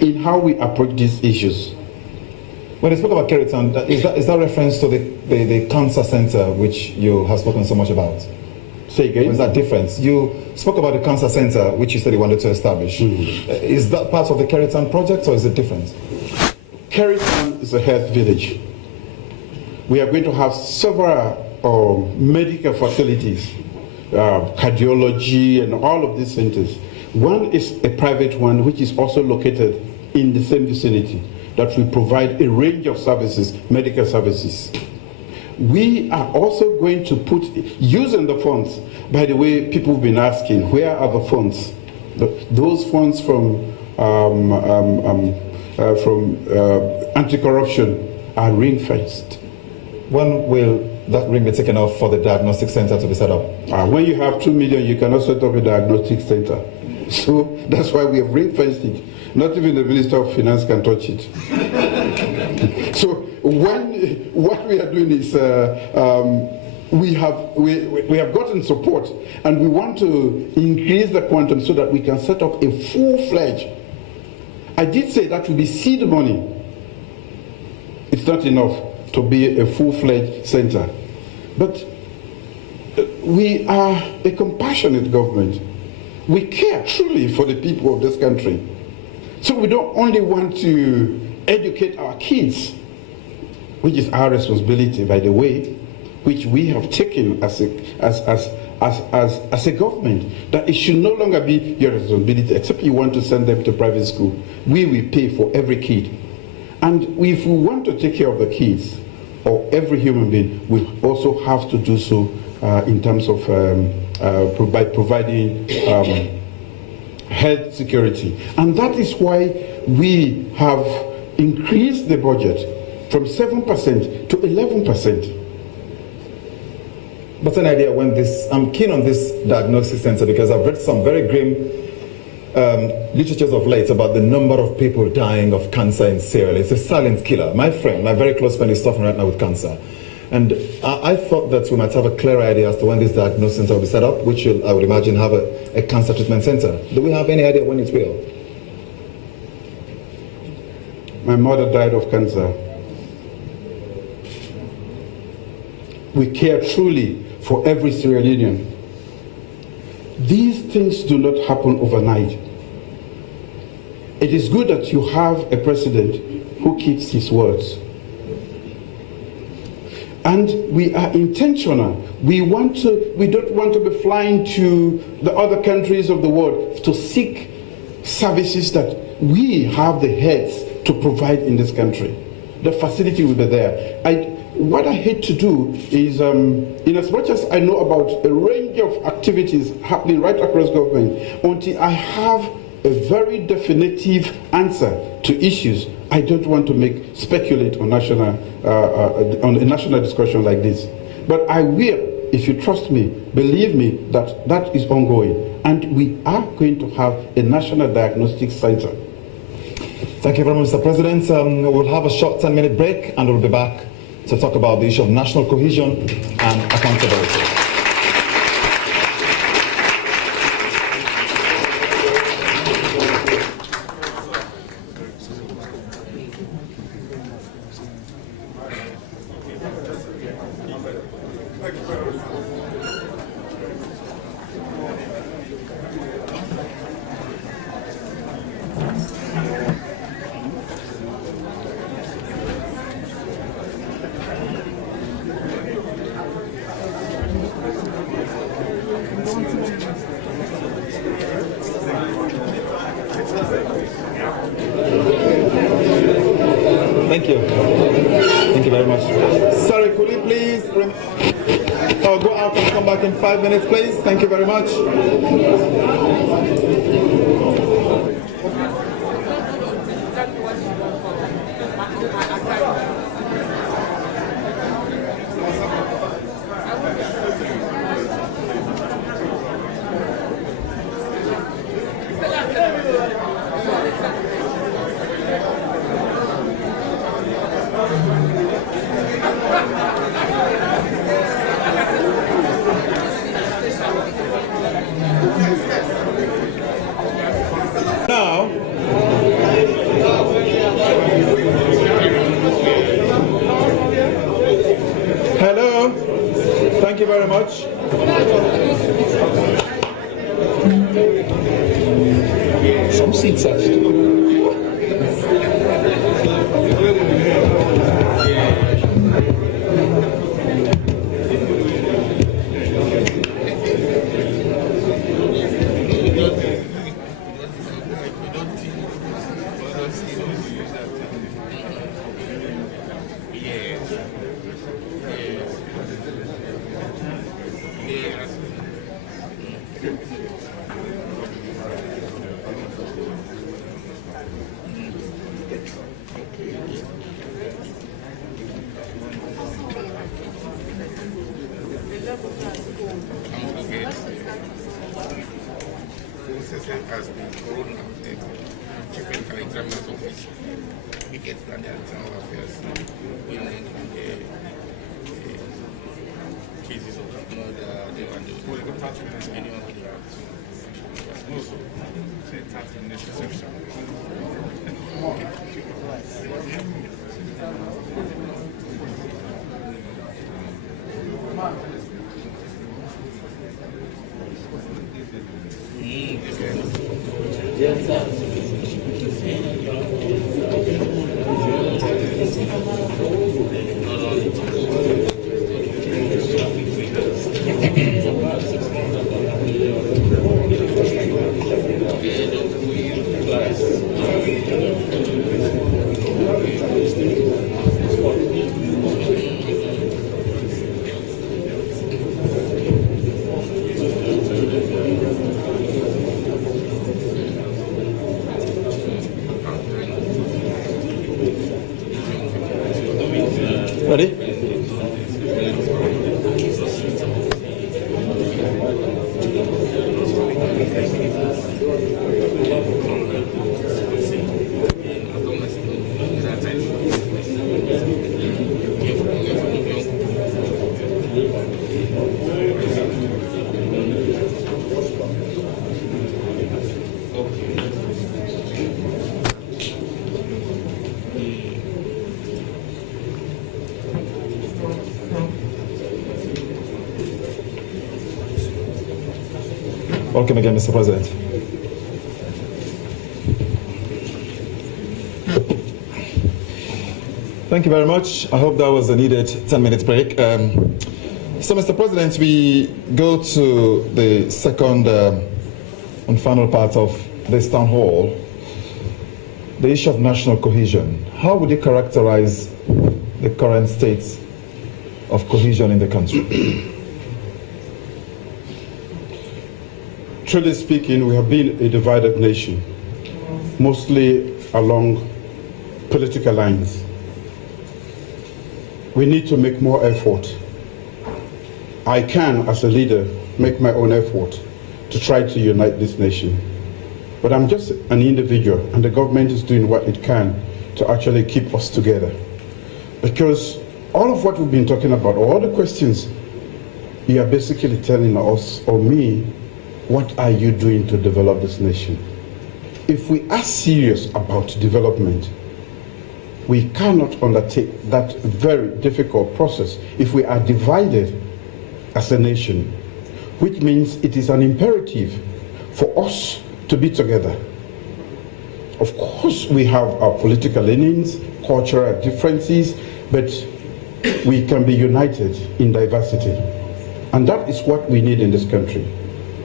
in how we approach these issues. When you spoke about Kerry Town, is that reference to the cancer center which you have spoken so much about? Say again? Or is that different? You spoke about the cancer center which you said you wanted to establish. Is that part of the Kerry Town project, or is it different? Kerry Town is a health village. We are going to have several medical facilities, cardiology and all of these centers. One is a private one which is also located in the same vicinity. that will provide a range of services, medical services. We are also going to put, using the funds, by the way, people have been asking, where are the funds? Those funds from anti-corruption are ring-fenced. When will that ring be taken off for the diagnostic center to be set up? When you have 2 million, you cannot set up a diagnostic center. So that's why we have ring-fenced it. Not even the Minister of Finance can touch it. So what we are doing is we have gotten support, and we want to increase the quantum so that we can set up a full-fledged. I did say that will be seed money. It's not enough to be a full-fledged center. But we are a compassionate government. We care truly for the people of this country. So we don't only want to educate our kids, which is our responsibility, by the way, which we have taken as a government, that it should no longer be your responsibility, except you want to send them to private school. We will pay for every kid. And if we want to take care of the kids, or every human being, we also have to do so in terms of providing health security. And that is why we have increased the budget from 7% to 11%. What's an idea when this, I'm keen on this diagnosis center because I've read some very grim literatures of late about the number of people dying of cancer in Sierra Leone. It's a silent killer. My friend, my very close friend, is suffering right now with cancer. And I thought that we might have a clear idea as to when this diagnosis center will be set up, which will, I would imagine, have a cancer treatment center. Do we have any idea when it will? My mother died of cancer. We care truly for every Sierra Leonean. These things do not happen overnight. It is good that you have a president who keeps his words. And we are intentional. We don't want to be flying to the other countries of the world to seek services that we have the heads to provide in this country. The facility will be there. What I hate to do is, in as much as I know about a range of activities happening right across government, until I have a very definitive answer to issues, I don't want to speculate on on a national discussion like this. But I will, if you trust me, believe me, that is ongoing. And we are going to have a national diagnostic center. Thank you very much, Mr. President. We'll have a short 10-minute break and we'll be back to talk about the issue of national cohesion and accountability. Thank you. Thank you very much. Sorry, could you please go out and come back in 5 minutes, please? Thank you very much. Now, hello, thank you very much. Some seats actually. has been thrown out the Chief Examiner's Office. We get that external affairs in cases of murder, they want to go to the party and anyone with that. Also, Ready? Welcome again, Mr. President. Thank you very much. I hope that was a needed 10-minute break. So, Mr. President, we go to the second and final part of this town hall, the issue of national cohesion. How would you characterize the current state of cohesion in the country? Truly speaking, we have been a divided nation, mostly along political lines. We need to make more effort. I can, as a leader, make my own effort to try to unite this nation. But I'm just an individual, and the government is doing what it can to actually keep us together. Because all of what we've been talking about, all the questions, you are basically telling us, or me, what are you doing to develop this nation? If we are serious about development, we cannot undertake that very difficult process if we are divided as a nation, which means it is an imperative for us to be together. Of course, we have our political leanings, cultural differences, but we can be united in diversity. And that is what we need in this country.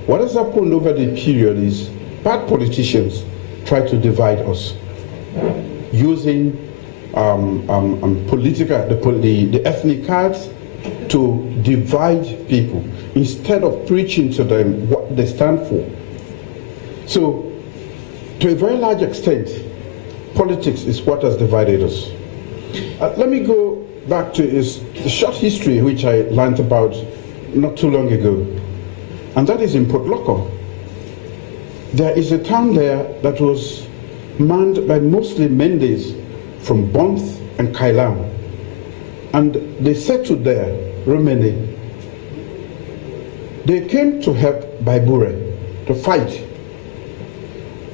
What has happened over the period is bad politicians try to divide us using the ethnic cards to divide people instead of preaching to them what they stand for. So, to a very large extent, politics is what has divided us. Let me go back to a short history which I learned about not too long ago. And that is in Port Loko. There is a town there that was manned by mostly Mendes from Bonth and Kailam. And they settled there, Romani. They came to help Baibure to fight.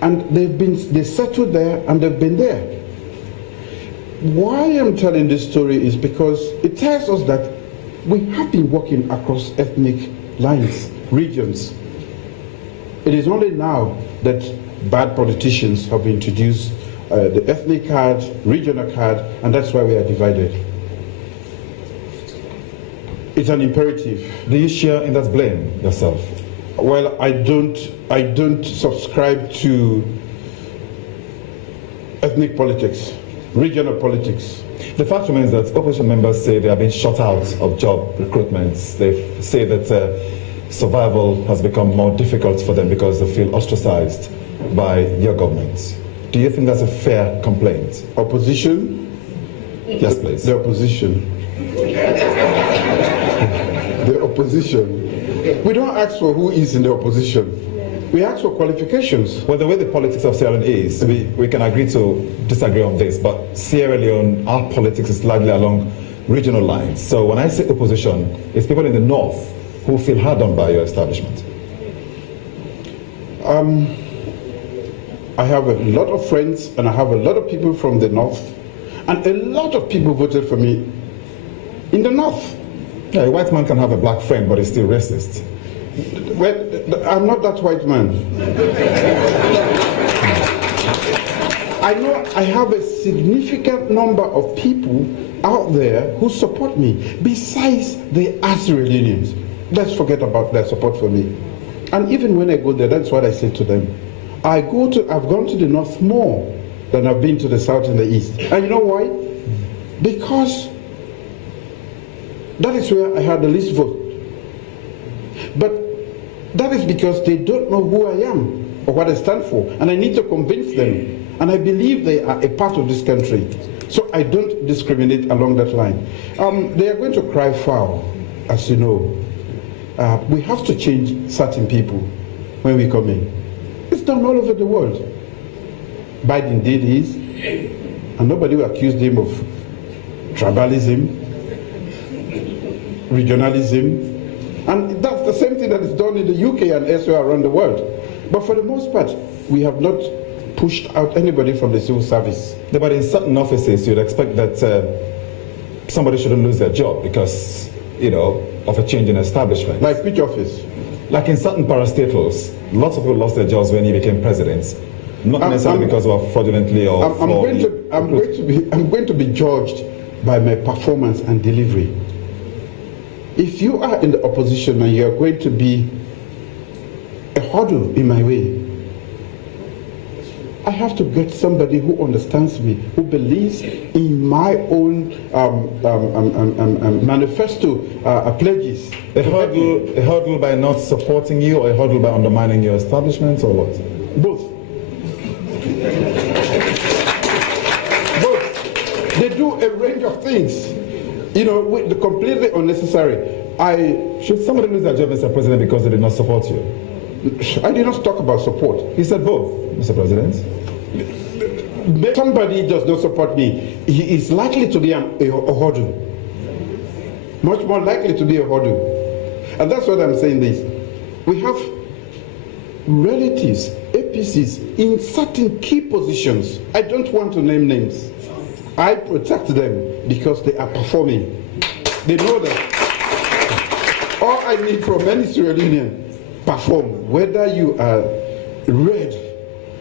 And they settled there and they've been there. Why I'm telling this story is because it tells us that we have been working across ethnic lines, regions. It is only now that bad politicians have introduced the ethnic card, regional card, and that's why we are divided. It's an imperative. Do you share in that blame yourself? Well, I don't subscribe to ethnic politics, regional politics. The fact remains that opposition members say they are being shut out of job recruitments. They say that survival has become more difficult for them because they feel ostracized by your government. Do you think that's a fair complaint? Opposition? Yes, please. The opposition. The opposition. We don't ask for who is in the opposition. We ask for qualifications. Well, the way the politics of Sierra Leone is, we can agree to disagree on this, but Sierra Leone, our politics is largely along regional lines. So when I say opposition, it's people in the north who feel hard on by your establishment. I have a lot of friends and I have a lot of people from the north, and a lot of people voted for me in the north. Yeah, a white man can have a black friend, but he's still racist. Well, I'm not that white man. I know I have a significant number of people out there who support me, besides the Sierra-Leoneans. Let's forget about their support for me. And even when I go there, that's what I say to them. I've gone to the north more than I've been to the south and the east. And you know why? Because that is where I had the least vote. But that is because they don't know who I am or what I stand for. And I need to convince them. And I believe they are a part of this country. So I don't discriminate along that line. They are going to cry foul, as you know. We have to change certain people when we come in. It's done all over the world. Biden did his, and nobody will accuse him of tribalism, regionalism, and that's the same thing that is done in the UK and elsewhere around the world. But for the most part, we have not pushed out anybody from the civil service. Yeah, but in certain offices, you'd expect that somebody shouldn't lose their job because, of a change in establishment. Like which office? Like in certain parastatals, lots of people lost their jobs when he became president. Not necessarily because of fraudulently or I'm going to be judged by my performance and delivery. If you are in the opposition and you are going to be a hurdle in my way, I have to get somebody who understands me, who believes in my own manifesto pledges. A hurdle by not supporting you, or a hurdle by undermining your establishment, or what? Both. Both. They do a range of things, completely unnecessary. Should somebody lose their job, Mr. President, because they did not support you? I did not talk about support. He said both, Mr. President. Somebody does not support me, he is likely to be a hurdle. Much more likely to be a hurdle. And that's what I'm saying this. We have relatives, APCs, in certain key positions. I don't want to name names. I protect them because they are performing. They know that. All I need from any Sierra Leonean, perform, whether you are red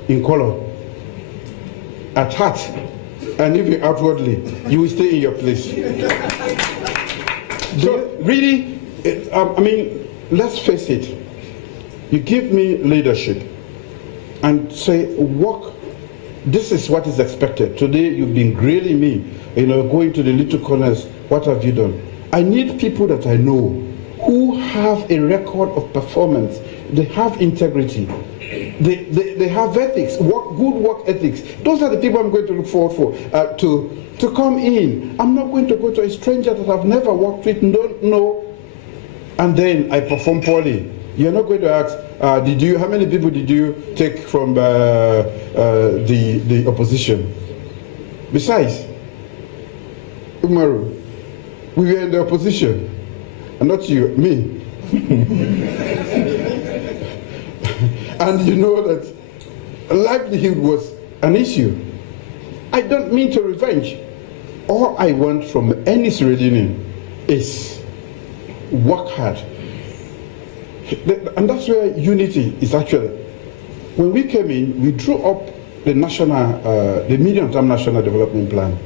in color, at heart, and even outwardly, you will stay in your place. So really, let's face it. You give me leadership and say, work, this is what is expected. Today you've been grilling me, going to the little corners, what have you done? I need people that I know who have a record of performance. They have integrity. They have ethics, good work ethics. Those are the people I'm going to look forward for, to come in. I'm not going to go to a stranger that I've never worked with, don't know, and then I perform poorly. You're not going to ask, how many people did you take from the opposition? Besides, Umaru, we were in the opposition. And not you, me. And you know that livelihood was an issue. I don't mean to revenge. All I want from any Sierra Leonean is work hard. And that's where unity is actually. When we came in, we drew up the medium-term national development plan.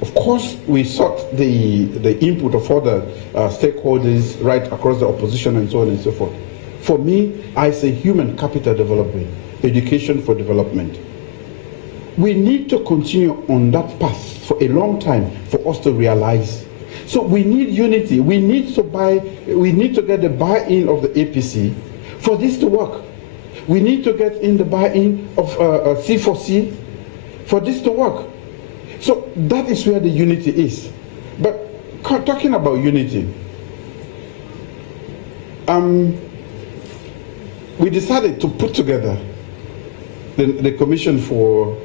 Of course, we sought the input of other stakeholders right across the opposition and so on and so forth. For me, I say human capital development, education for development. We need to continue on that path for a long time for us to realize. So we need unity. We need to get the buy-in of the APC for this to work. We need to get in the buy-in of C4C for this to work. So that is where the unity is. But talking about unity, we decided to put together the Commission for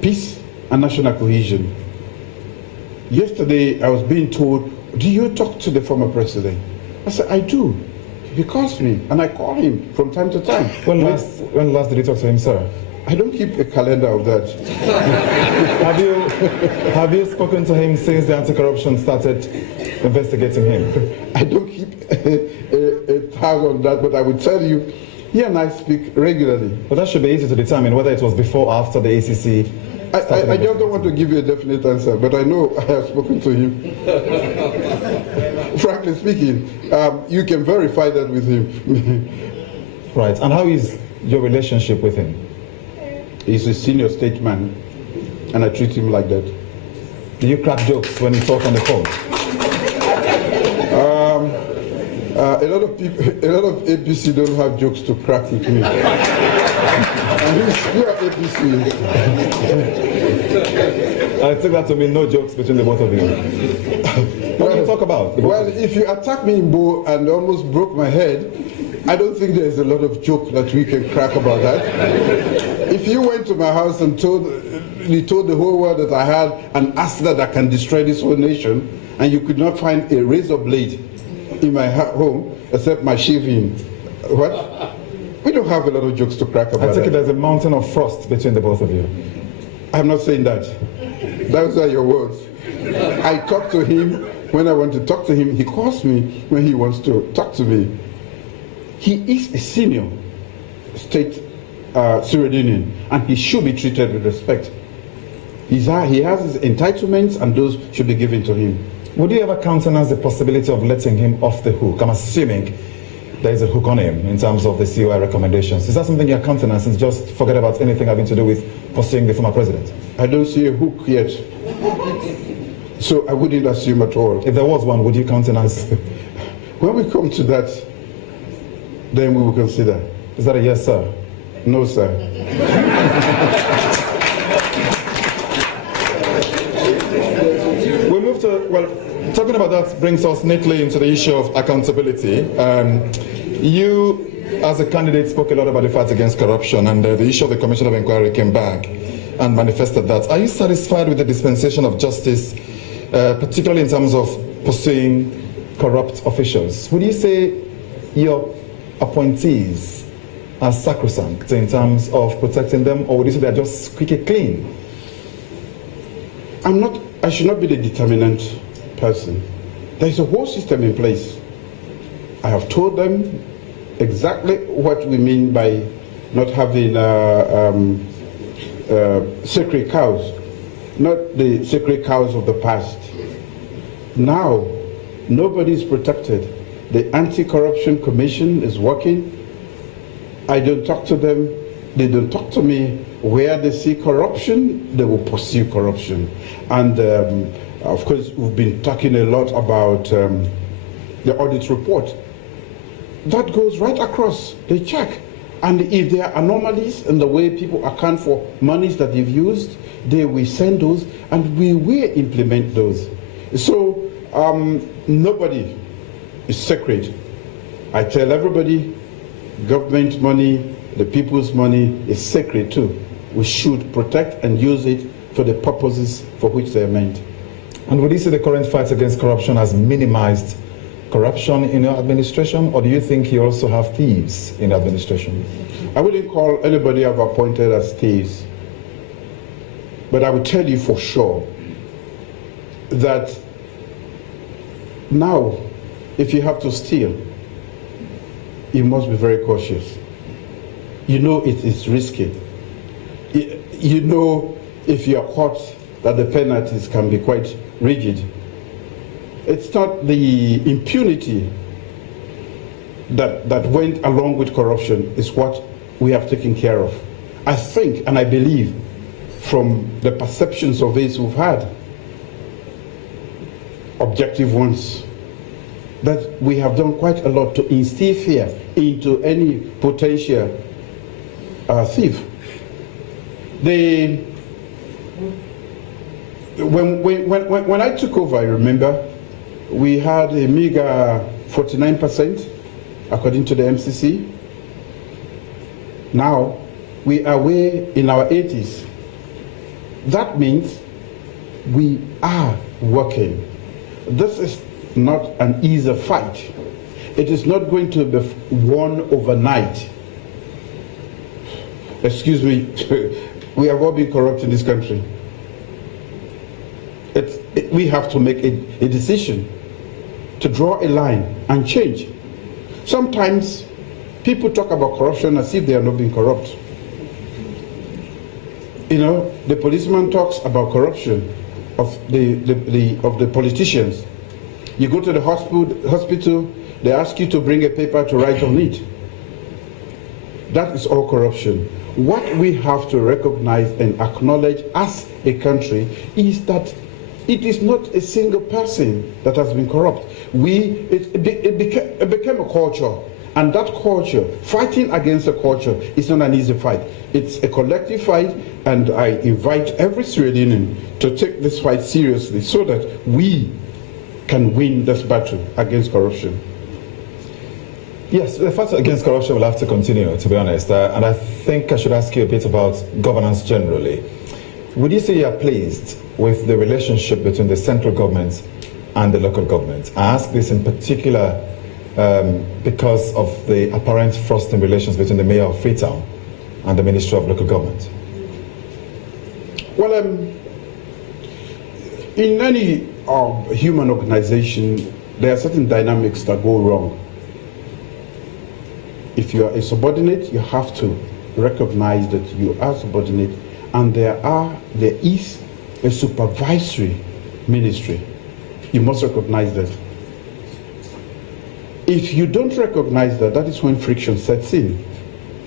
Peace and National Cohesion. Yesterday, I was being told, do you talk to the former president? I said, I do. He calls me, and I call him from time to time. When last did you talk to him, sir? I don't keep a calendar of that. Have you spoken to him since the anti-corruption started investigating him? I don't keep a tag on that, but I will tell you, he and I speak regularly. But that should be easy to determine whether it was before or after the ACC. I just don't want to give you a definite answer, but I know I have spoken to him. Frankly speaking, you can verify that with him. Right, and how is your relationship with him? He's a senior statesman, and I treat him like that. Do you crack jokes when you talk on the phone? A lot of APC don't have jokes to crack with me. And we are APC. I take that to mean no jokes between the both of you. What do you talk about? Well, if you attack me in Bo and almost broke my head, I don't think there's a lot of joke that we can crack about that. If you went to my house and told the whole world that I had an asset that can destroy this whole nation, and you could not find a razor blade in my home except my shaving, what? We don't have a lot of jokes to crack about. I take it there's a mountain of frost between the both of you. I'm not saying that. Those are your words. I talk to him when I want to talk to him. He calls me when he wants to talk to me. He is a senior state Suriname, and he should be treated with respect. He has his entitlements, and those should be given to him. Would you ever countenance the possibility of letting him off the hook? I'm assuming there is a hook on him in terms of the COI recommendations. Is that something you're countenancing? Just forget about anything having to do with pursuing the former president? I don't see a hook yet. So I wouldn't assume at all. If there was one, would you countenance? When we come to that, then we will consider. Is that a yes, sir? No, sir. We move to, well, talking about that brings us neatly into the issue of accountability. You, as a candidate, spoke a lot about the fight against corruption, and the issue of the Commission of Inquiry came back and manifested that. Are you satisfied with the dispensation of justice, particularly in terms of pursuing corrupt officials? Would you say your appointees are sacrosanct in terms of protecting them, or would you say they're just squeaky clean? I should not be the determinant person. There's a whole system in place. I have told them exactly what we mean by not having sacred cows, not the sacred cows of the past. Now, nobody is protected. The Anti-Corruption Commission is working. I don't talk to them. They don't talk to me. Where they see corruption, they will pursue corruption. And of course, we've been talking a lot about the audit report. That goes right across. They check. And if there are anomalies in the way people account for monies that they've used, they will send those, and we will implement those. So nobody is sacred. I tell everybody, government money, the people's money is sacred too. We should protect and use it for the purposes for which they are meant. And would you say the current fight against corruption has minimized corruption in your administration, or do you think you also have thieves in the administration? I wouldn't call anybody I've appointed as thieves, but I would tell you for sure that now, if you have to steal, you must be very cautious. You know it is risky. You know if you are caught that the penalties can be quite rigid. It's not the impunity that went along with corruption is what we have taken care of. I think and I believe from the perception surveys we've had, objective ones, that we have done quite a lot to instill fear into any potential thief. When I took over, I remember, we had a meager 49%, according to the MCC. Now, we are way in our 80s. That means we are working. This is not an easy fight. It is not going to be won overnight. Excuse me, we have all been corrupt in this country. We have to make a decision to draw a line and change. Sometimes people talk about corruption as if they are not being corrupt. You know, the policeman talks about corruption of the politicians. You go to the hospital, they ask you to bring a paper to write on it. That is all corruption. What we have to recognize and acknowledge as a country is that it is not a single person that has been corrupt. It became a culture, and that culture, fighting against a culture, is not an easy fight. It's a collective fight, and I invite every Sierra Leonean to take this fight seriously so that we can win this battle against corruption. Yes, the fight against corruption will have to continue, to be honest. And I think I should ask you a bit about governance generally. Would you say you are pleased with the relationship between the central government and the local government? I ask this in particular because of the apparent frost in relations between the mayor of Freetown and the Ministry of Local Government. Well, in any human organization, there are certain dynamics that go wrong. If you are a subordinate, you have to recognize that you are subordinate, and there is a supervisory ministry. You must recognize that. If you don't recognize that, that is when friction sets in.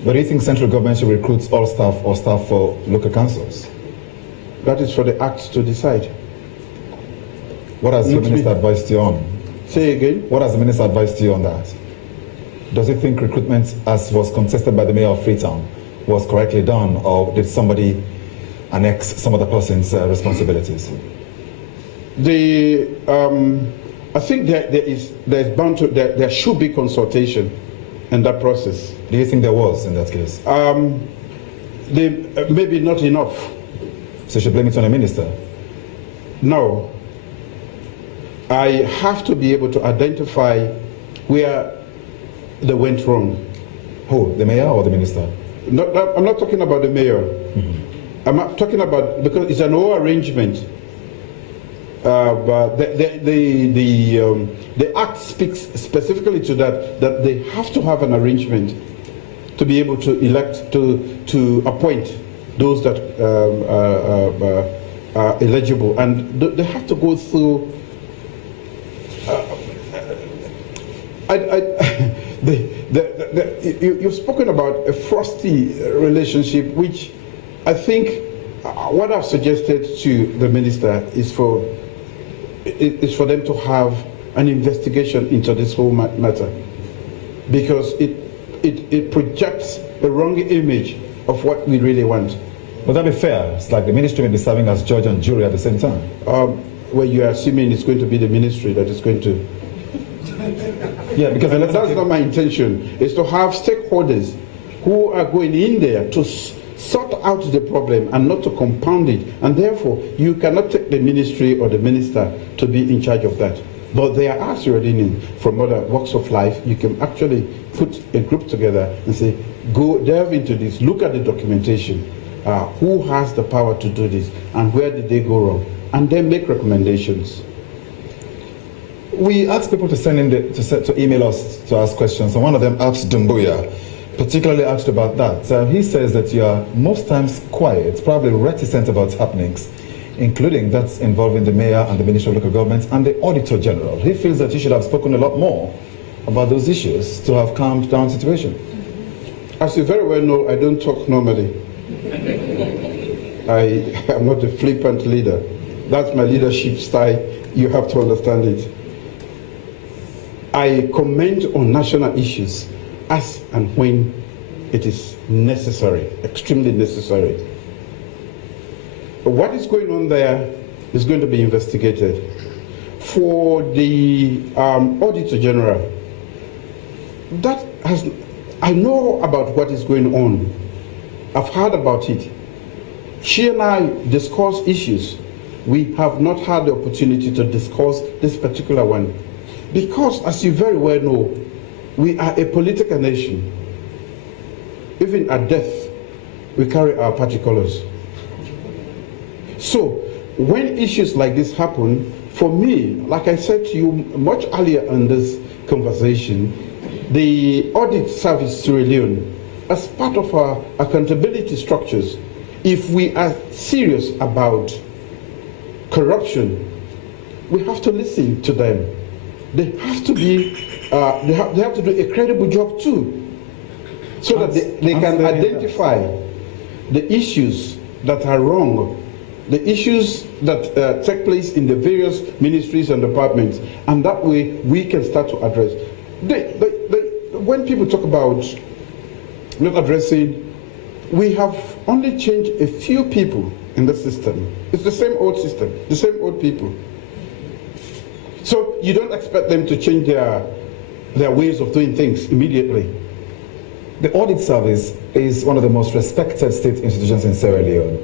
But do you think central government should recruit all staff or staff for local councils? That is for the acts to decide. What has the minister advised you on? Say again? What has the minister advised you on that? Does he think recruitment, as was contested by the mayor of Freetown, was correctly done, or did somebody annex some other person's responsibilities? I think there should be consultation in that process. Do you think there was in that case? Maybe not enough. So you should blame it on the minister? No. I have to be able to identify where they went wrong. Who, the mayor or the minister? I'm not talking about the mayor. Mm-hmm. I'm not talking about, because it's an whole arrangement. But the act speaks specifically to that they have to have an arrangement to be able to elect, to appoint those that are eligible, and they have to go through. You've spoken about a frosty relationship, which I think what I've suggested to the minister is for them to have an investigation into this whole matter, because it projects a wrong image of what we really want. Would that be fair? It's like the ministry may be serving as judge and jury at the same time. Well, you are assuming it's going to be the ministry that is going to. Yeah, because that's not my intention. It's to have stakeholders who are going in there to sort out the problem and not to compound it. And therefore, you cannot take the ministry or the minister to be in charge of that. But there are Sierra from other walks of life. You can actually put a group together and say, go delve into this, look at the documentation. Who has the power to do this, and where did they go wrong? And then make recommendations. We asked people to send in to email us to ask questions, and one of them asked Dumbuya, particularly asked about that. He says that you are most times quiet, probably reticent about happenings, including that's involving the mayor and the Ministry of Local Government and the Auditor General. He feels that you should have spoken a lot more about those issues to have calmed down the situation. As you very well know, I don't talk normally. I am not a flippant leader. That's my leadership style. You have to understand it. I comment on national issues as and when it is necessary, extremely necessary. But what is going on there is going to be investigated. for the Auditor General, I know about what is going on. I've heard about it. She and I discuss issues. We have not had the opportunity to discuss this particular one. Because, as you very well know, we are a political nation. Even at death, we carry our party colors. So, when issues like this happen, for me, like I said to you much earlier in this conversation, the Audit Service Sierra Leone, as part of our accountability structures, if we are serious about corruption, we have to listen to them. They have to be, they have to do a credible job too, so that they can identify the issues that are wrong, the issues that take place in the various ministries and departments, and that way we can start to address. When people talk about not addressing, we have only changed a few people in the system. It's the same old system, the same old people. So you don't expect them to change their ways of doing things immediately. The Audit Service is one of the most respected state institutions in Sierra Leone.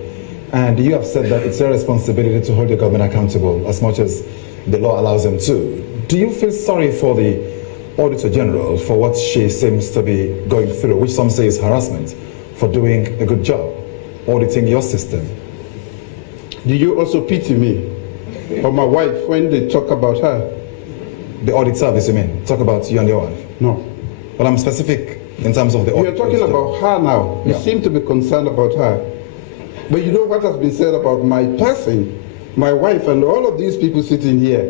And you have said that it's their responsibility to hold the government accountable as much as the law allows them to. Do you feel sorry for the Auditor General for what she seems to be going through, which some say is harassment, for doing a good job, auditing your system? Do you also pity me or my wife when they talk about her? The Audit Service, you mean? Talk about you and your wife? No. But I'm specific in terms of the audit. You're talking about her now. You seem to be concerned about her. But you know what has been said about my person, my wife, and all of these people sitting here?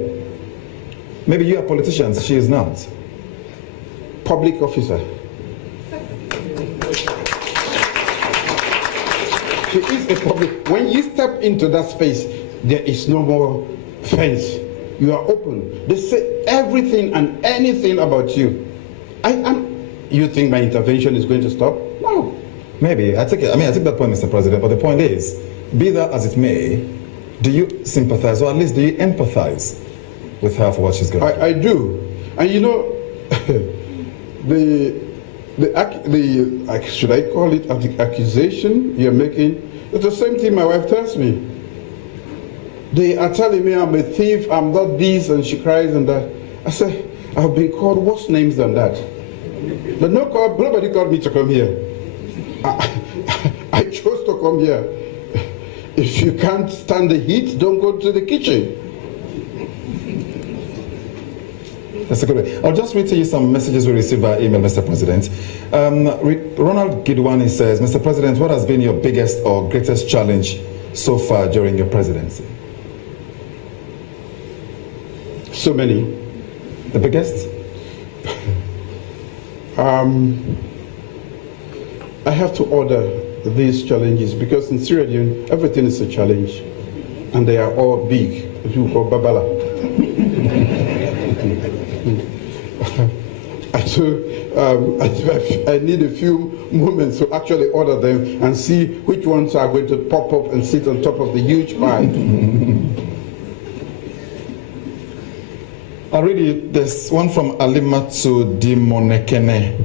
Maybe you are politicians, she is not. Public officer. She is a public. When you step into that space, there is no more fence. You are open. They say everything and anything about you. You think my intervention is going to stop? No. Maybe. I take that point, Mr. President, but the point is, be that as it may, do you sympathize, or at least do you empathize with her for what she's going through? I do. And you know, should I call it the accusation you're making? It's the same thing my wife tells me. They are telling me I'm a thief, I'm not this, and she cries and that. I say, I've been called worse names than that. But nobody called me to come here. I chose to come here. If you can't stand the heat, don't go to the kitchen. That's a good way. I'll just read to you some messages we received via email, Mr. President. Ronald Gidwani says, Mr. President, what has been your biggest or greatest challenge so far during your presidency? So many. The biggest? I have to order these challenges because in Sierra Leone, everything is a challenge. And they are all big. You call Babala. I need a few moments to actually order them and see which ones are going to pop up and sit on top of the huge pie. I'll read you. There's one from Alimatu Dimonekene.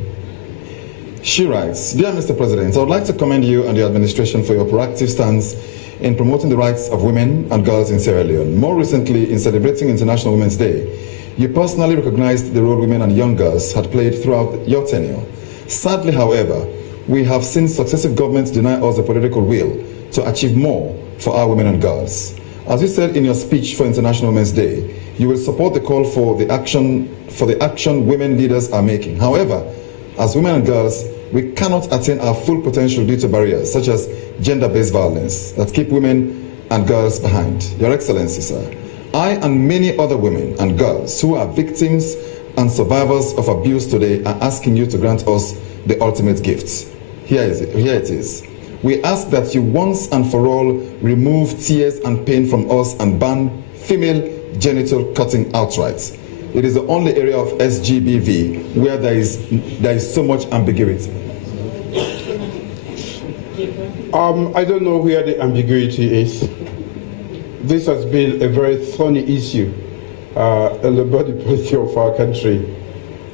She writes, Dear Mr. President, I would like to commend you and your administration for your proactive stance in promoting the rights of women and girls in Sierra Leone. More recently, in celebrating International Women's Day, you personally recognized the role women and young girls had played throughout your tenure. Sadly, however, we have seen successive governments deny us the political will to achieve more for our women and girls. As you said in your speech for International Women's Day, you will support the call for the action women leaders are making. However, as women and girls, we cannot attain our full potential due to barriers such as gender-based violence that keep women and girls behind. Your Excellency, sir, I and many other women and girls who are victims and survivors of abuse today are asking you to grant us the ultimate gift. Here it is. We ask that you once and for all remove tears and pain from us and ban female genital cutting outright. It is the only area of SGBV where there is so much ambiguity. I don't know where the ambiguity is. This has been a very thorny issue the body politic of our country.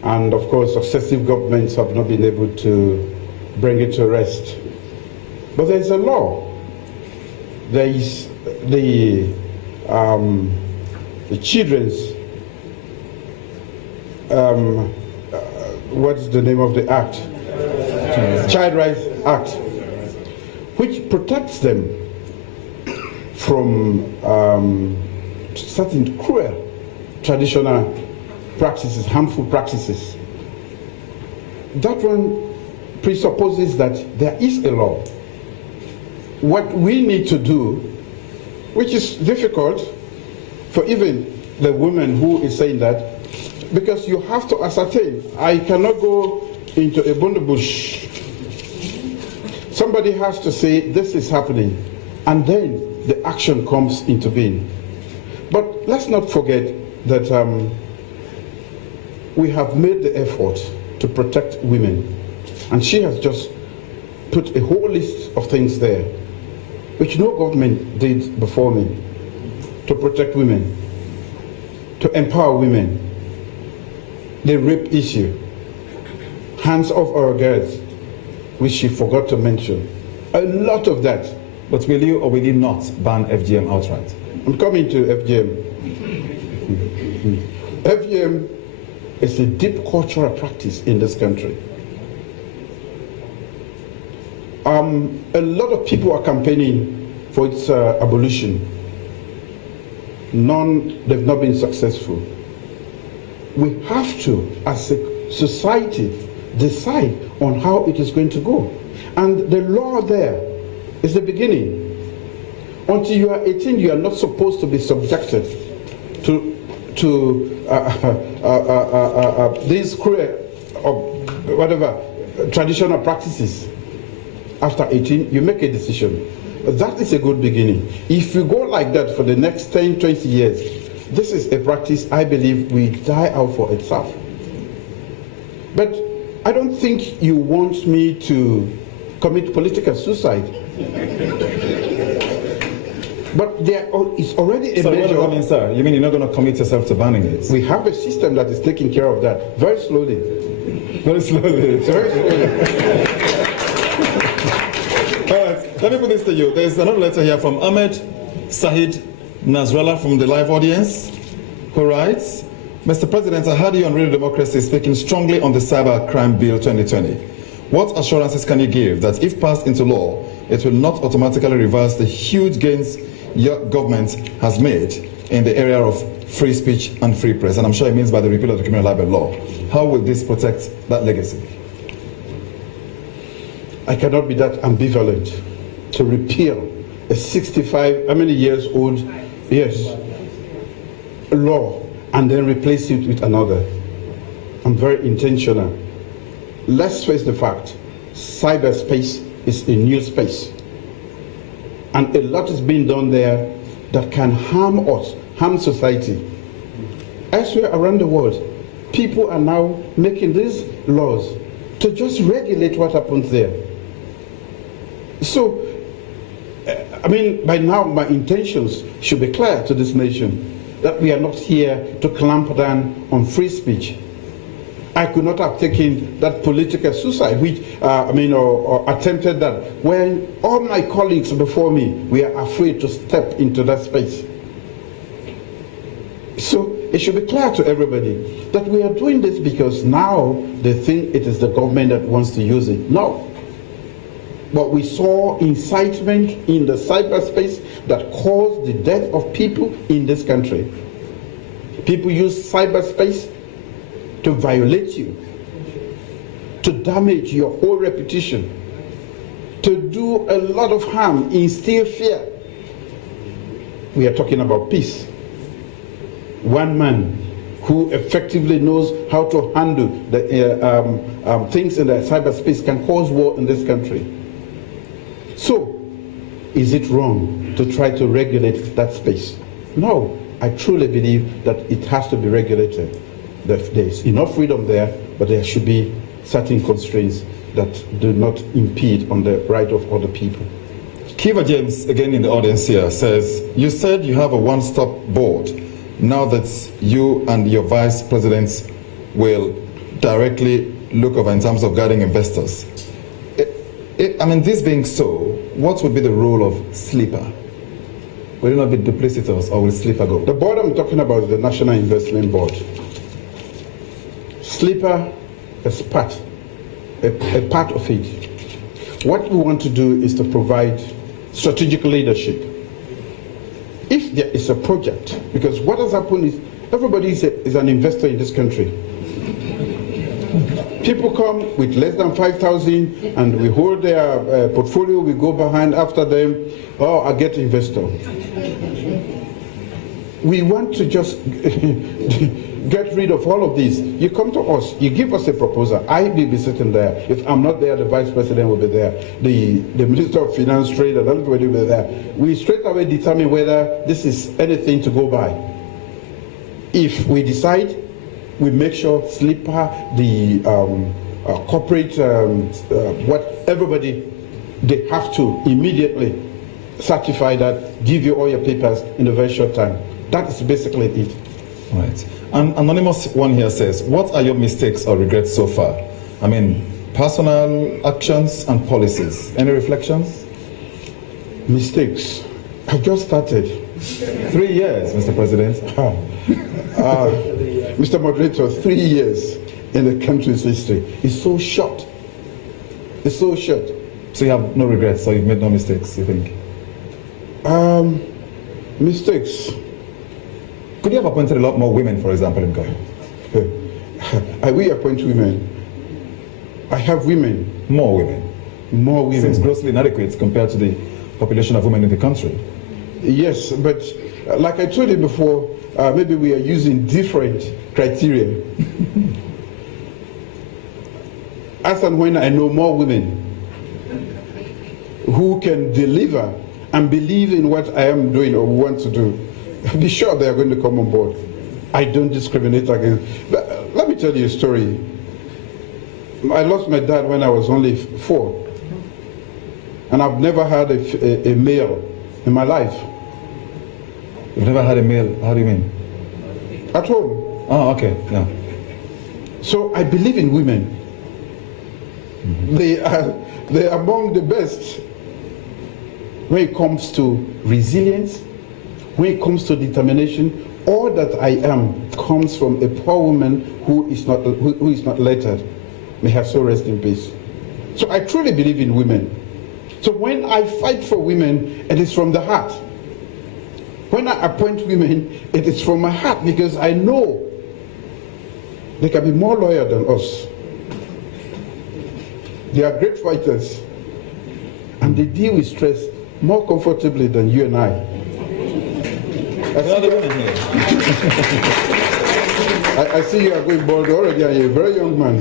And of course, successive governments have not been able to bring it to rest. But there is a law. There is the children's, what's the name of the act? Child Rights Act, which protects them from certain cruel traditional practices, harmful practices. That one presupposes that there is a law. What we need to do, which is difficult for even the woman who is saying that, because you have to ascertain. I cannot go into a bundu bush. Somebody has to say this is happening, and then the action comes into being. But let's not forget that we have made the effort to protect women, and she has just put a whole list of things there, which no government did before me, to protect women, to empower women. The rape issue, hands off our girls, which she forgot to mention. A lot of that. But will you or will you not ban FGM outright? I'm coming to FGM. FGM is a deep cultural practice in this country. A lot of people are campaigning for its abolition. They've not been successful. We have to, as a society, decide on how it is going to go. And the law there is the beginning. Until you are 18, you are not supposed to be subjected to these cruel or whatever traditional practices. After 18, you make a decision. That is a good beginning. If you go like that for the next 10, 20 years, this is a practice I believe will die out for itself. But I don't think you want me to commit political suicide. But there is already a So measure. what does that mean, sir? You mean you're not going to commit yourself to banning it? We have a system that is taking care of that very slowly. Very slowly. Very slowly. All right, let me put this to you. There's another letter here from Ahmed Sahid Nasrallah from the live audience, who writes, Mr. President, I heard you on Radio Democracy speaking strongly on the Cyber Crime Bill 2020. What assurances can you give that if passed into law, it will not automatically reverse the huge gains your government has made in the area of free speech and free press? And I'm sure it means by the repeal of the criminal libel law. How will this protect that legacy? I cannot be that ambivalent to repeal a 65, how many years old, yes, law and then replace it with another. I'm very intentional. Let's face the fact, cyberspace is a new space. And a lot is being done there that can harm us, harm society. Elsewhere around the world, people are now making these laws to just regulate what happens there. So, I mean, by now my intentions should be clear to this nation that we are not here to clamp down on free speech. I could not have taken that political suicide, which, or attempted that, when all my colleagues before me were afraid to step into that space. So it should be clear to everybody that we are doing this because now they think it is the government that wants to use it. No. But we saw incitement in the cyberspace that caused the death of people in this country. People use cyberspace to violate you, to damage your whole reputation, to do a lot of harm, instill fear. We are talking about peace. One man who effectively knows how to handle the things in the cyberspace can cause war in this country. So, is it wrong to try to regulate that space? No, I truly believe that it has to be regulated. There's enough freedom there, but there should be certain constraints that do not impede on the right of other people. Kiva James, again in the audience here, says, you said you have a one-stop board now that you and your vice presidents will directly look over in terms of guiding investors? I mean, this being so, what would be the role of Sleeper? Will it not be duplicitous, or will Sleeper go? The board I'm talking about is the National Investment Board. Sleeper is a part of it. What we want to do is to provide strategic leadership. If there is a project, because what has happened is everybody is an investor in this country. People come with less than 5,000 and we hold their portfolio, we go behind after them, oh, I get investor. We want to just get rid of all of this. You come to us, you give us a proposal. I will be sitting there. If I'm not there, the vice president will be there. The Minister of Finance, Trade, and everybody will be there. We straight away determine whether this is anything to go by. If we decide, we make sure Sleeper, the corporate, what everybody, they have to immediately certify that, give you all your papers in a very short time. That is basically it. Right. An anonymous one here says, what are your mistakes or regrets so far? I mean, personal actions and policies. Any reflections? Mistakes. I've just started. 3 years, Mr. President. Mr. Moderator, 3 years in the country's history is so short. It's so short. So you have no regrets, so you've made no mistakes, you think? Mistakes. Could you have appointed a lot more women, for example, in Ghana? I will appoint women. I have women. More women? More women. Seems grossly inadequate compared to the population of women in the country. Yes, but like I told you before, maybe we are using different criteria. As and when I know more women who can deliver and believe in what I am doing or want to do, be sure they are going to come on board. I don't discriminate against. But let me tell you a story. I lost my dad when I was only 4. And I've never had a male in my life. You've never had a male? How do you mean? At home. Oh, okay, yeah. So I believe in women. Mm-hmm. They are among the best when it comes to resilience, when it comes to determination. All that I am comes from a poor woman who is not lettered. May her soul rest in peace. So I truly believe in women. So when I fight for women, it is from the heart. When I appoint women, it is from my heart, because I know they can be more loyal than us. They are great fighters, and they deal with stress more comfortably than you and I. I see you are going bald already, and you're a very young man.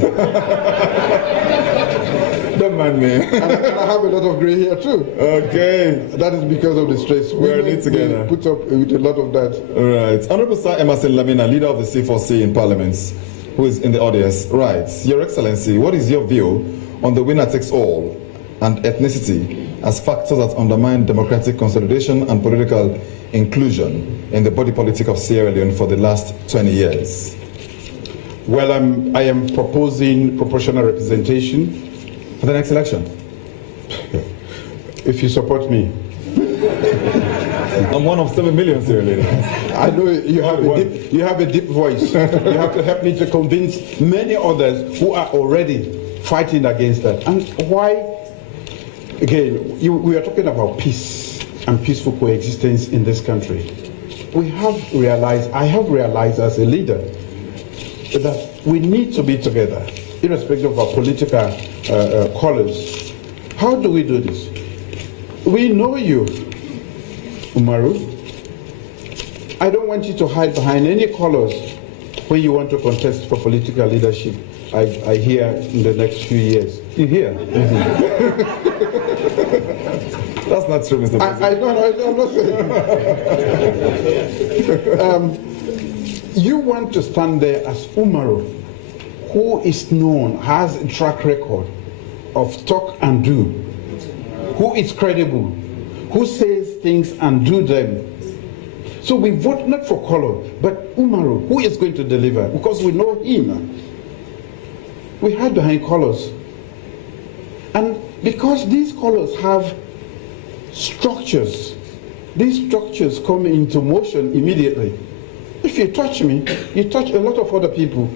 Don't mind me. and I have a lot of gray hair too. Okay. That is because of the stress. We are in it together. Put up with a lot of that. Right. Honorable Sir Emerson Lamina, leader of the C4C in Parliament, who is in the audience, writes, Your Excellency, what is your view on the winner takes all and ethnicity as factors that undermine democratic consolidation and political inclusion in the body politic of Sierra Leone for the last 20 years? Well, I am proposing proportional representation for the next election. If you support me. I'm one of 7 million Sierra Leoneans. I know you have a deep voice. You have to help me to convince many others who are already fighting against that. And why? Again, we are talking about peace and peaceful coexistence in this country. I have realized as a leader that we need to be together, irrespective of our political colors. How do we do this? We know you, Umaru. I don't want you to hide behind any colors when you want to contest for political leadership. I hear in the next few years. You hear? Mm-hmm. That's not true, Mr. President. I'm not saying. You want to stand there as Umaru, who is known, has a track record of talk and do, who is credible, who says things and do them. So we vote not for color, but Umaru, who is going to deliver? Because we know him. We hide behind colors. And because these colors have structures, these structures come into motion immediately. If you touch me, you touch a lot of other people,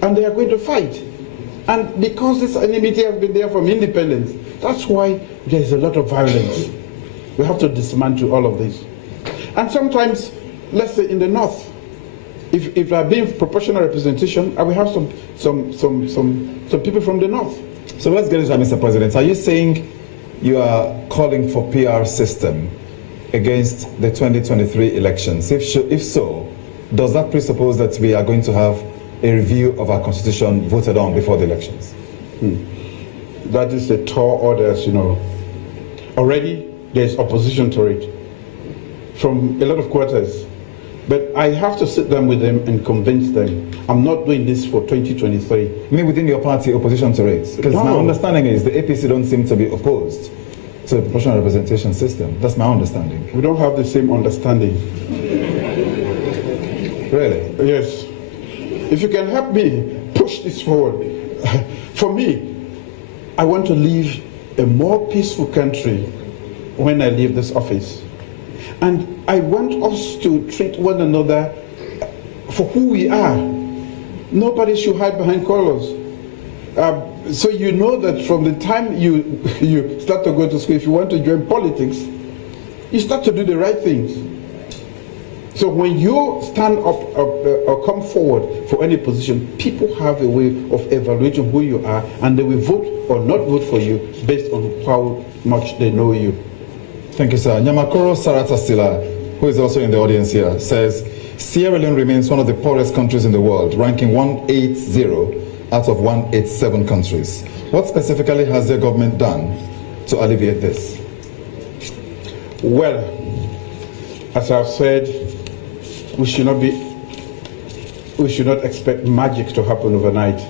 and they are going to fight. And because this enmity has been there from independence, that's why there's a lot of violence. We have to dismantle all of this. And sometimes, let's say in the north, if there are being proportional representation, I will have some people from the north. So let's get into that, Mr. President. Are you saying you are calling for PR system against the 2023 elections? If so, does that presuppose that we are going to have a review of our constitution voted on before the elections? That is a tall order, as you know. Already there's opposition to it from a lot of quarters. But I have to sit down with them and convince them. I'm not doing this for 2023. I mean, within your party, opposition to it? Because my understanding is the APC don't seem to be opposed to the proportional representation system. That's my understanding. We don't have the same understanding. Really? Yes. If you can help me push this forward. For me, I want to leave a more peaceful country when I leave this office. And I want us to treat one another for who we are. Nobody should hide behind colors. So you know that from the time you start to go to school, if you want to join politics, you start to do the right things. So when you stand up or come forward for any position, people have a way of evaluating who you are, and they will vote or not vote for you based on how much they know you. Thank you, sir. Nyamakoro Saratasila, who is also in the audience here, says Sierra Leone remains one of the poorest countries in the world, ranking 180 out of 187 countries. What specifically has their government done to alleviate this? Well, as I've said, we should not expect magic to happen overnight.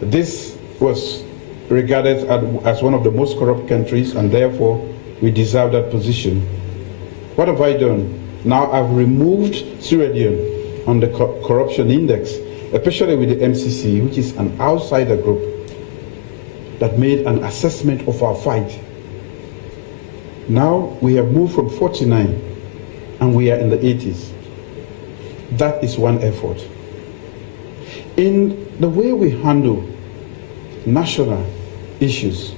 This was regarded as one of the most corrupt countries, and therefore we deserve that position. What have I done? Now I've removed Sierra Leone on the corruption index, especially with the MCC, which is an outsider group that made an assessment of our fight. Now we have moved from 49 and we are in the 80s. That is one effort. In the way we handle national issues,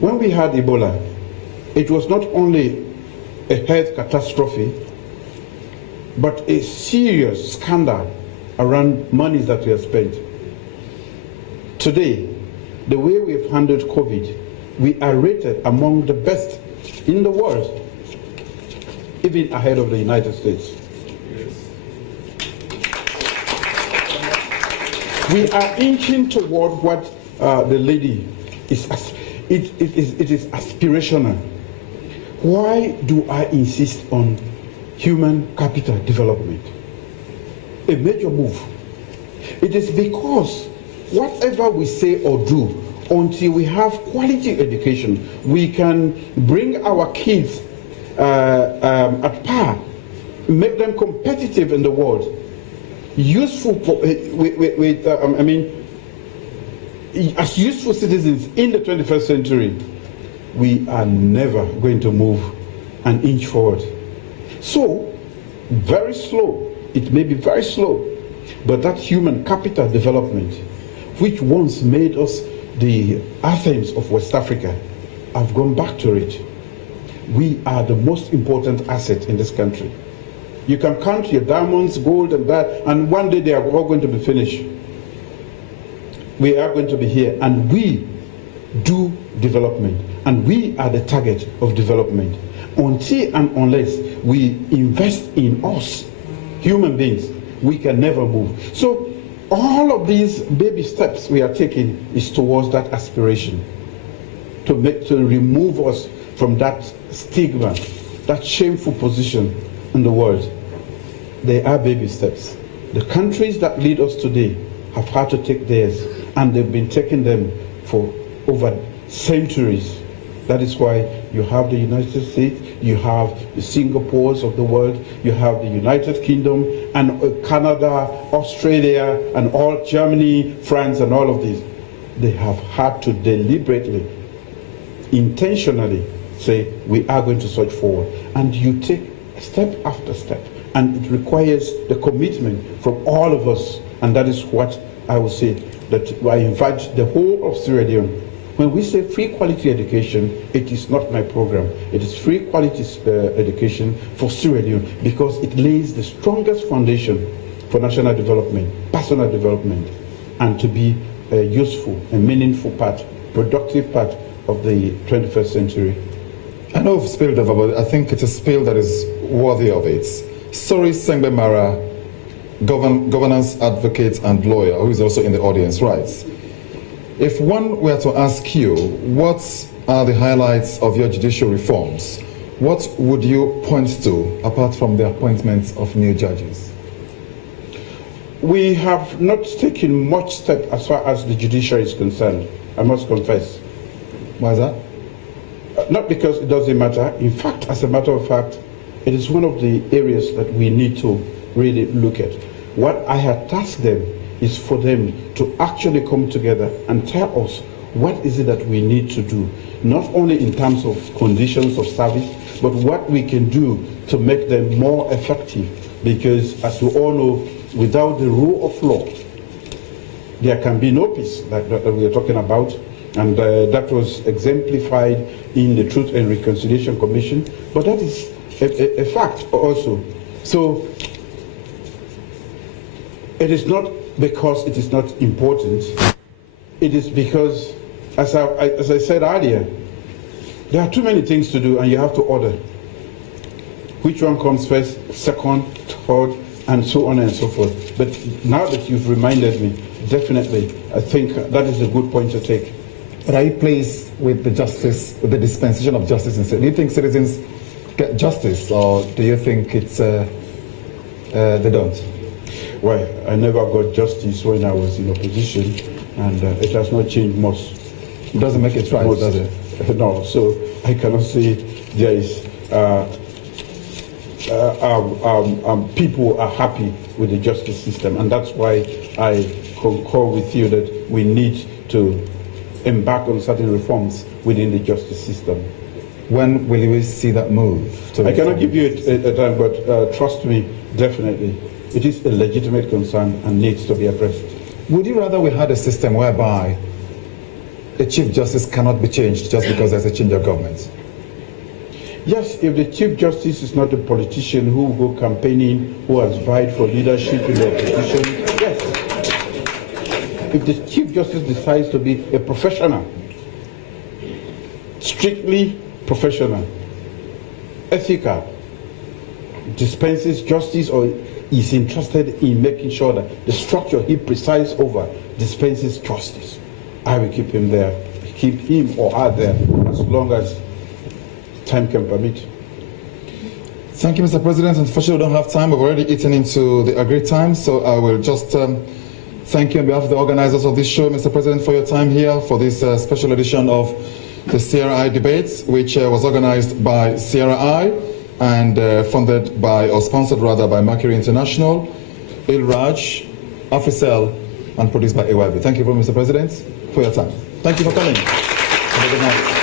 when we had Ebola, it was not only a health catastrophe, but a serious scandal around monies that we have spent. Today, the way we've handled COVID, we are rated among the best in the world, even ahead of the United States. We are inching toward what the lady is. It is aspirational. Why do I insist on human capital development? A major move. It is because whatever we say or do, until we have quality education, we can bring our kids at par, make them competitive in the world, useful, as useful citizens in the 21st century. We are never going to move an inch forward. So, very slow, it may be very slow, but that human capital development, which once made us the Athens of West Africa, I've gone back to it. We are the most important asset in this country. You can count your diamonds, gold, and that, and one day they are all going to be finished. We are going to be here, and we do development, and we are the target of development. Until and unless we invest in us, human beings, we can never move. So all of these baby steps we are taking is towards that aspiration, to remove us from that stigma, that shameful position in the world. They are baby steps. The countries that lead us today have had to take theirs, and they've been taking them for over centuries. That is why you have the United States, you have the Singapores of the world, you have the United Kingdom, and Canada, Australia, and all Germany, France, and all of these. They have had to deliberately, intentionally say, we are going to surge forward. And you take step after step. And it requires the commitment from all of us. And that is what I would say, that I invite the whole of Sierra Leone. When we say free quality education, it is not my program. It is free quality education for Sierra Leone, because it lays the strongest foundation for national development, personal development, and to be a useful and meaningful part, productive part of the 21st century. I know I've spilled over, but I think it's a spill that is worthy of it. Sorry, Sengbe Mara, governance advocate and lawyer, who is also in the audience, writes, if one were to ask you, what are the highlights of your judicial reforms, what would you point to, apart from the appointment of new judges? We have not taken much step as far as the judiciary is concerned, I must confess. Why is that? Not because it doesn't matter. In fact, as a matter of fact, it is one of the areas that we need to really look at. What I had tasked them is for them to actually come together and tell us what is it that we need to do, not only in terms of conditions of service, but what we can do to make them more effective. Because as we all know, without the rule of law, there can be no peace that we are talking about. And that was exemplified in the Truth and Reconciliation Commission. But that is a fact also. So it is not because it is not important. It is because, as I said earlier, there are too many things to do and you have to order. Which one comes first, second, third, and so on and so forth. But now that you've reminded me, definitely, I think that is a good point to take. But are you pleased with the justice, with the dispensation of justice? Do you think citizens get justice, or do you think it's they don't? Well, I never got justice when I was in opposition, and it has not changed much. It doesn't make it right, does it? No, so I cannot say there is. People are happy with the justice system, and that's why I concur with you that we need to embark on certain reforms within the justice system. When will we see that move? I cannot give you a time, but trust me, definitely, it is a legitimate concern and needs to be addressed. Would you rather we had a system whereby a Chief Justice cannot be changed just because there's a change of government? Yes, if the Chief Justice is not a politician who will go campaigning, who has vied for leadership in the opposition, yes. If the Chief Justice decides to be a professional, strictly professional, ethical, dispenses justice, or is interested in making sure that the structure he presides over dispenses justice, I will keep him there, keep him or her there as long as time can permit. Thank you, Mr. President. Unfortunately, we don't have time. We've already eaten into the agreed time, so I will just thank you on behalf of the organizers of this show, Mr. President, for your time here for this special edition of the CRI debates, which was organized by CRI and funded by, or sponsored rather, by Mercury International, ILRAJ, Africell, and produced by AYV. Thank you very much, Mr. President, for your time. Thank you for coming. Have a good night.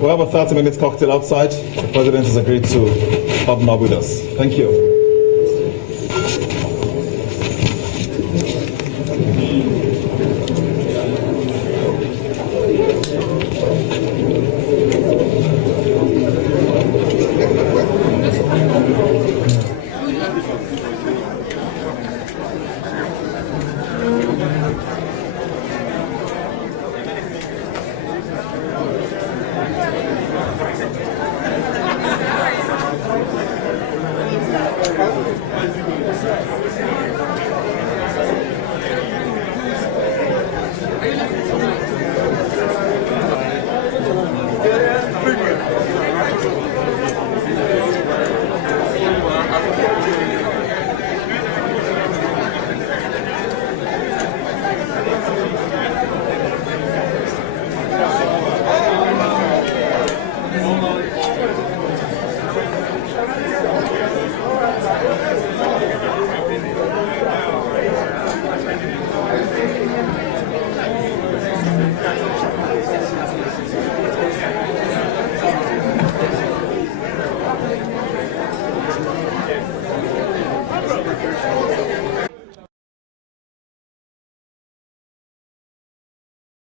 we have a 30-minute cocktail outside. The President has agreed to hobnob with us. Thank you.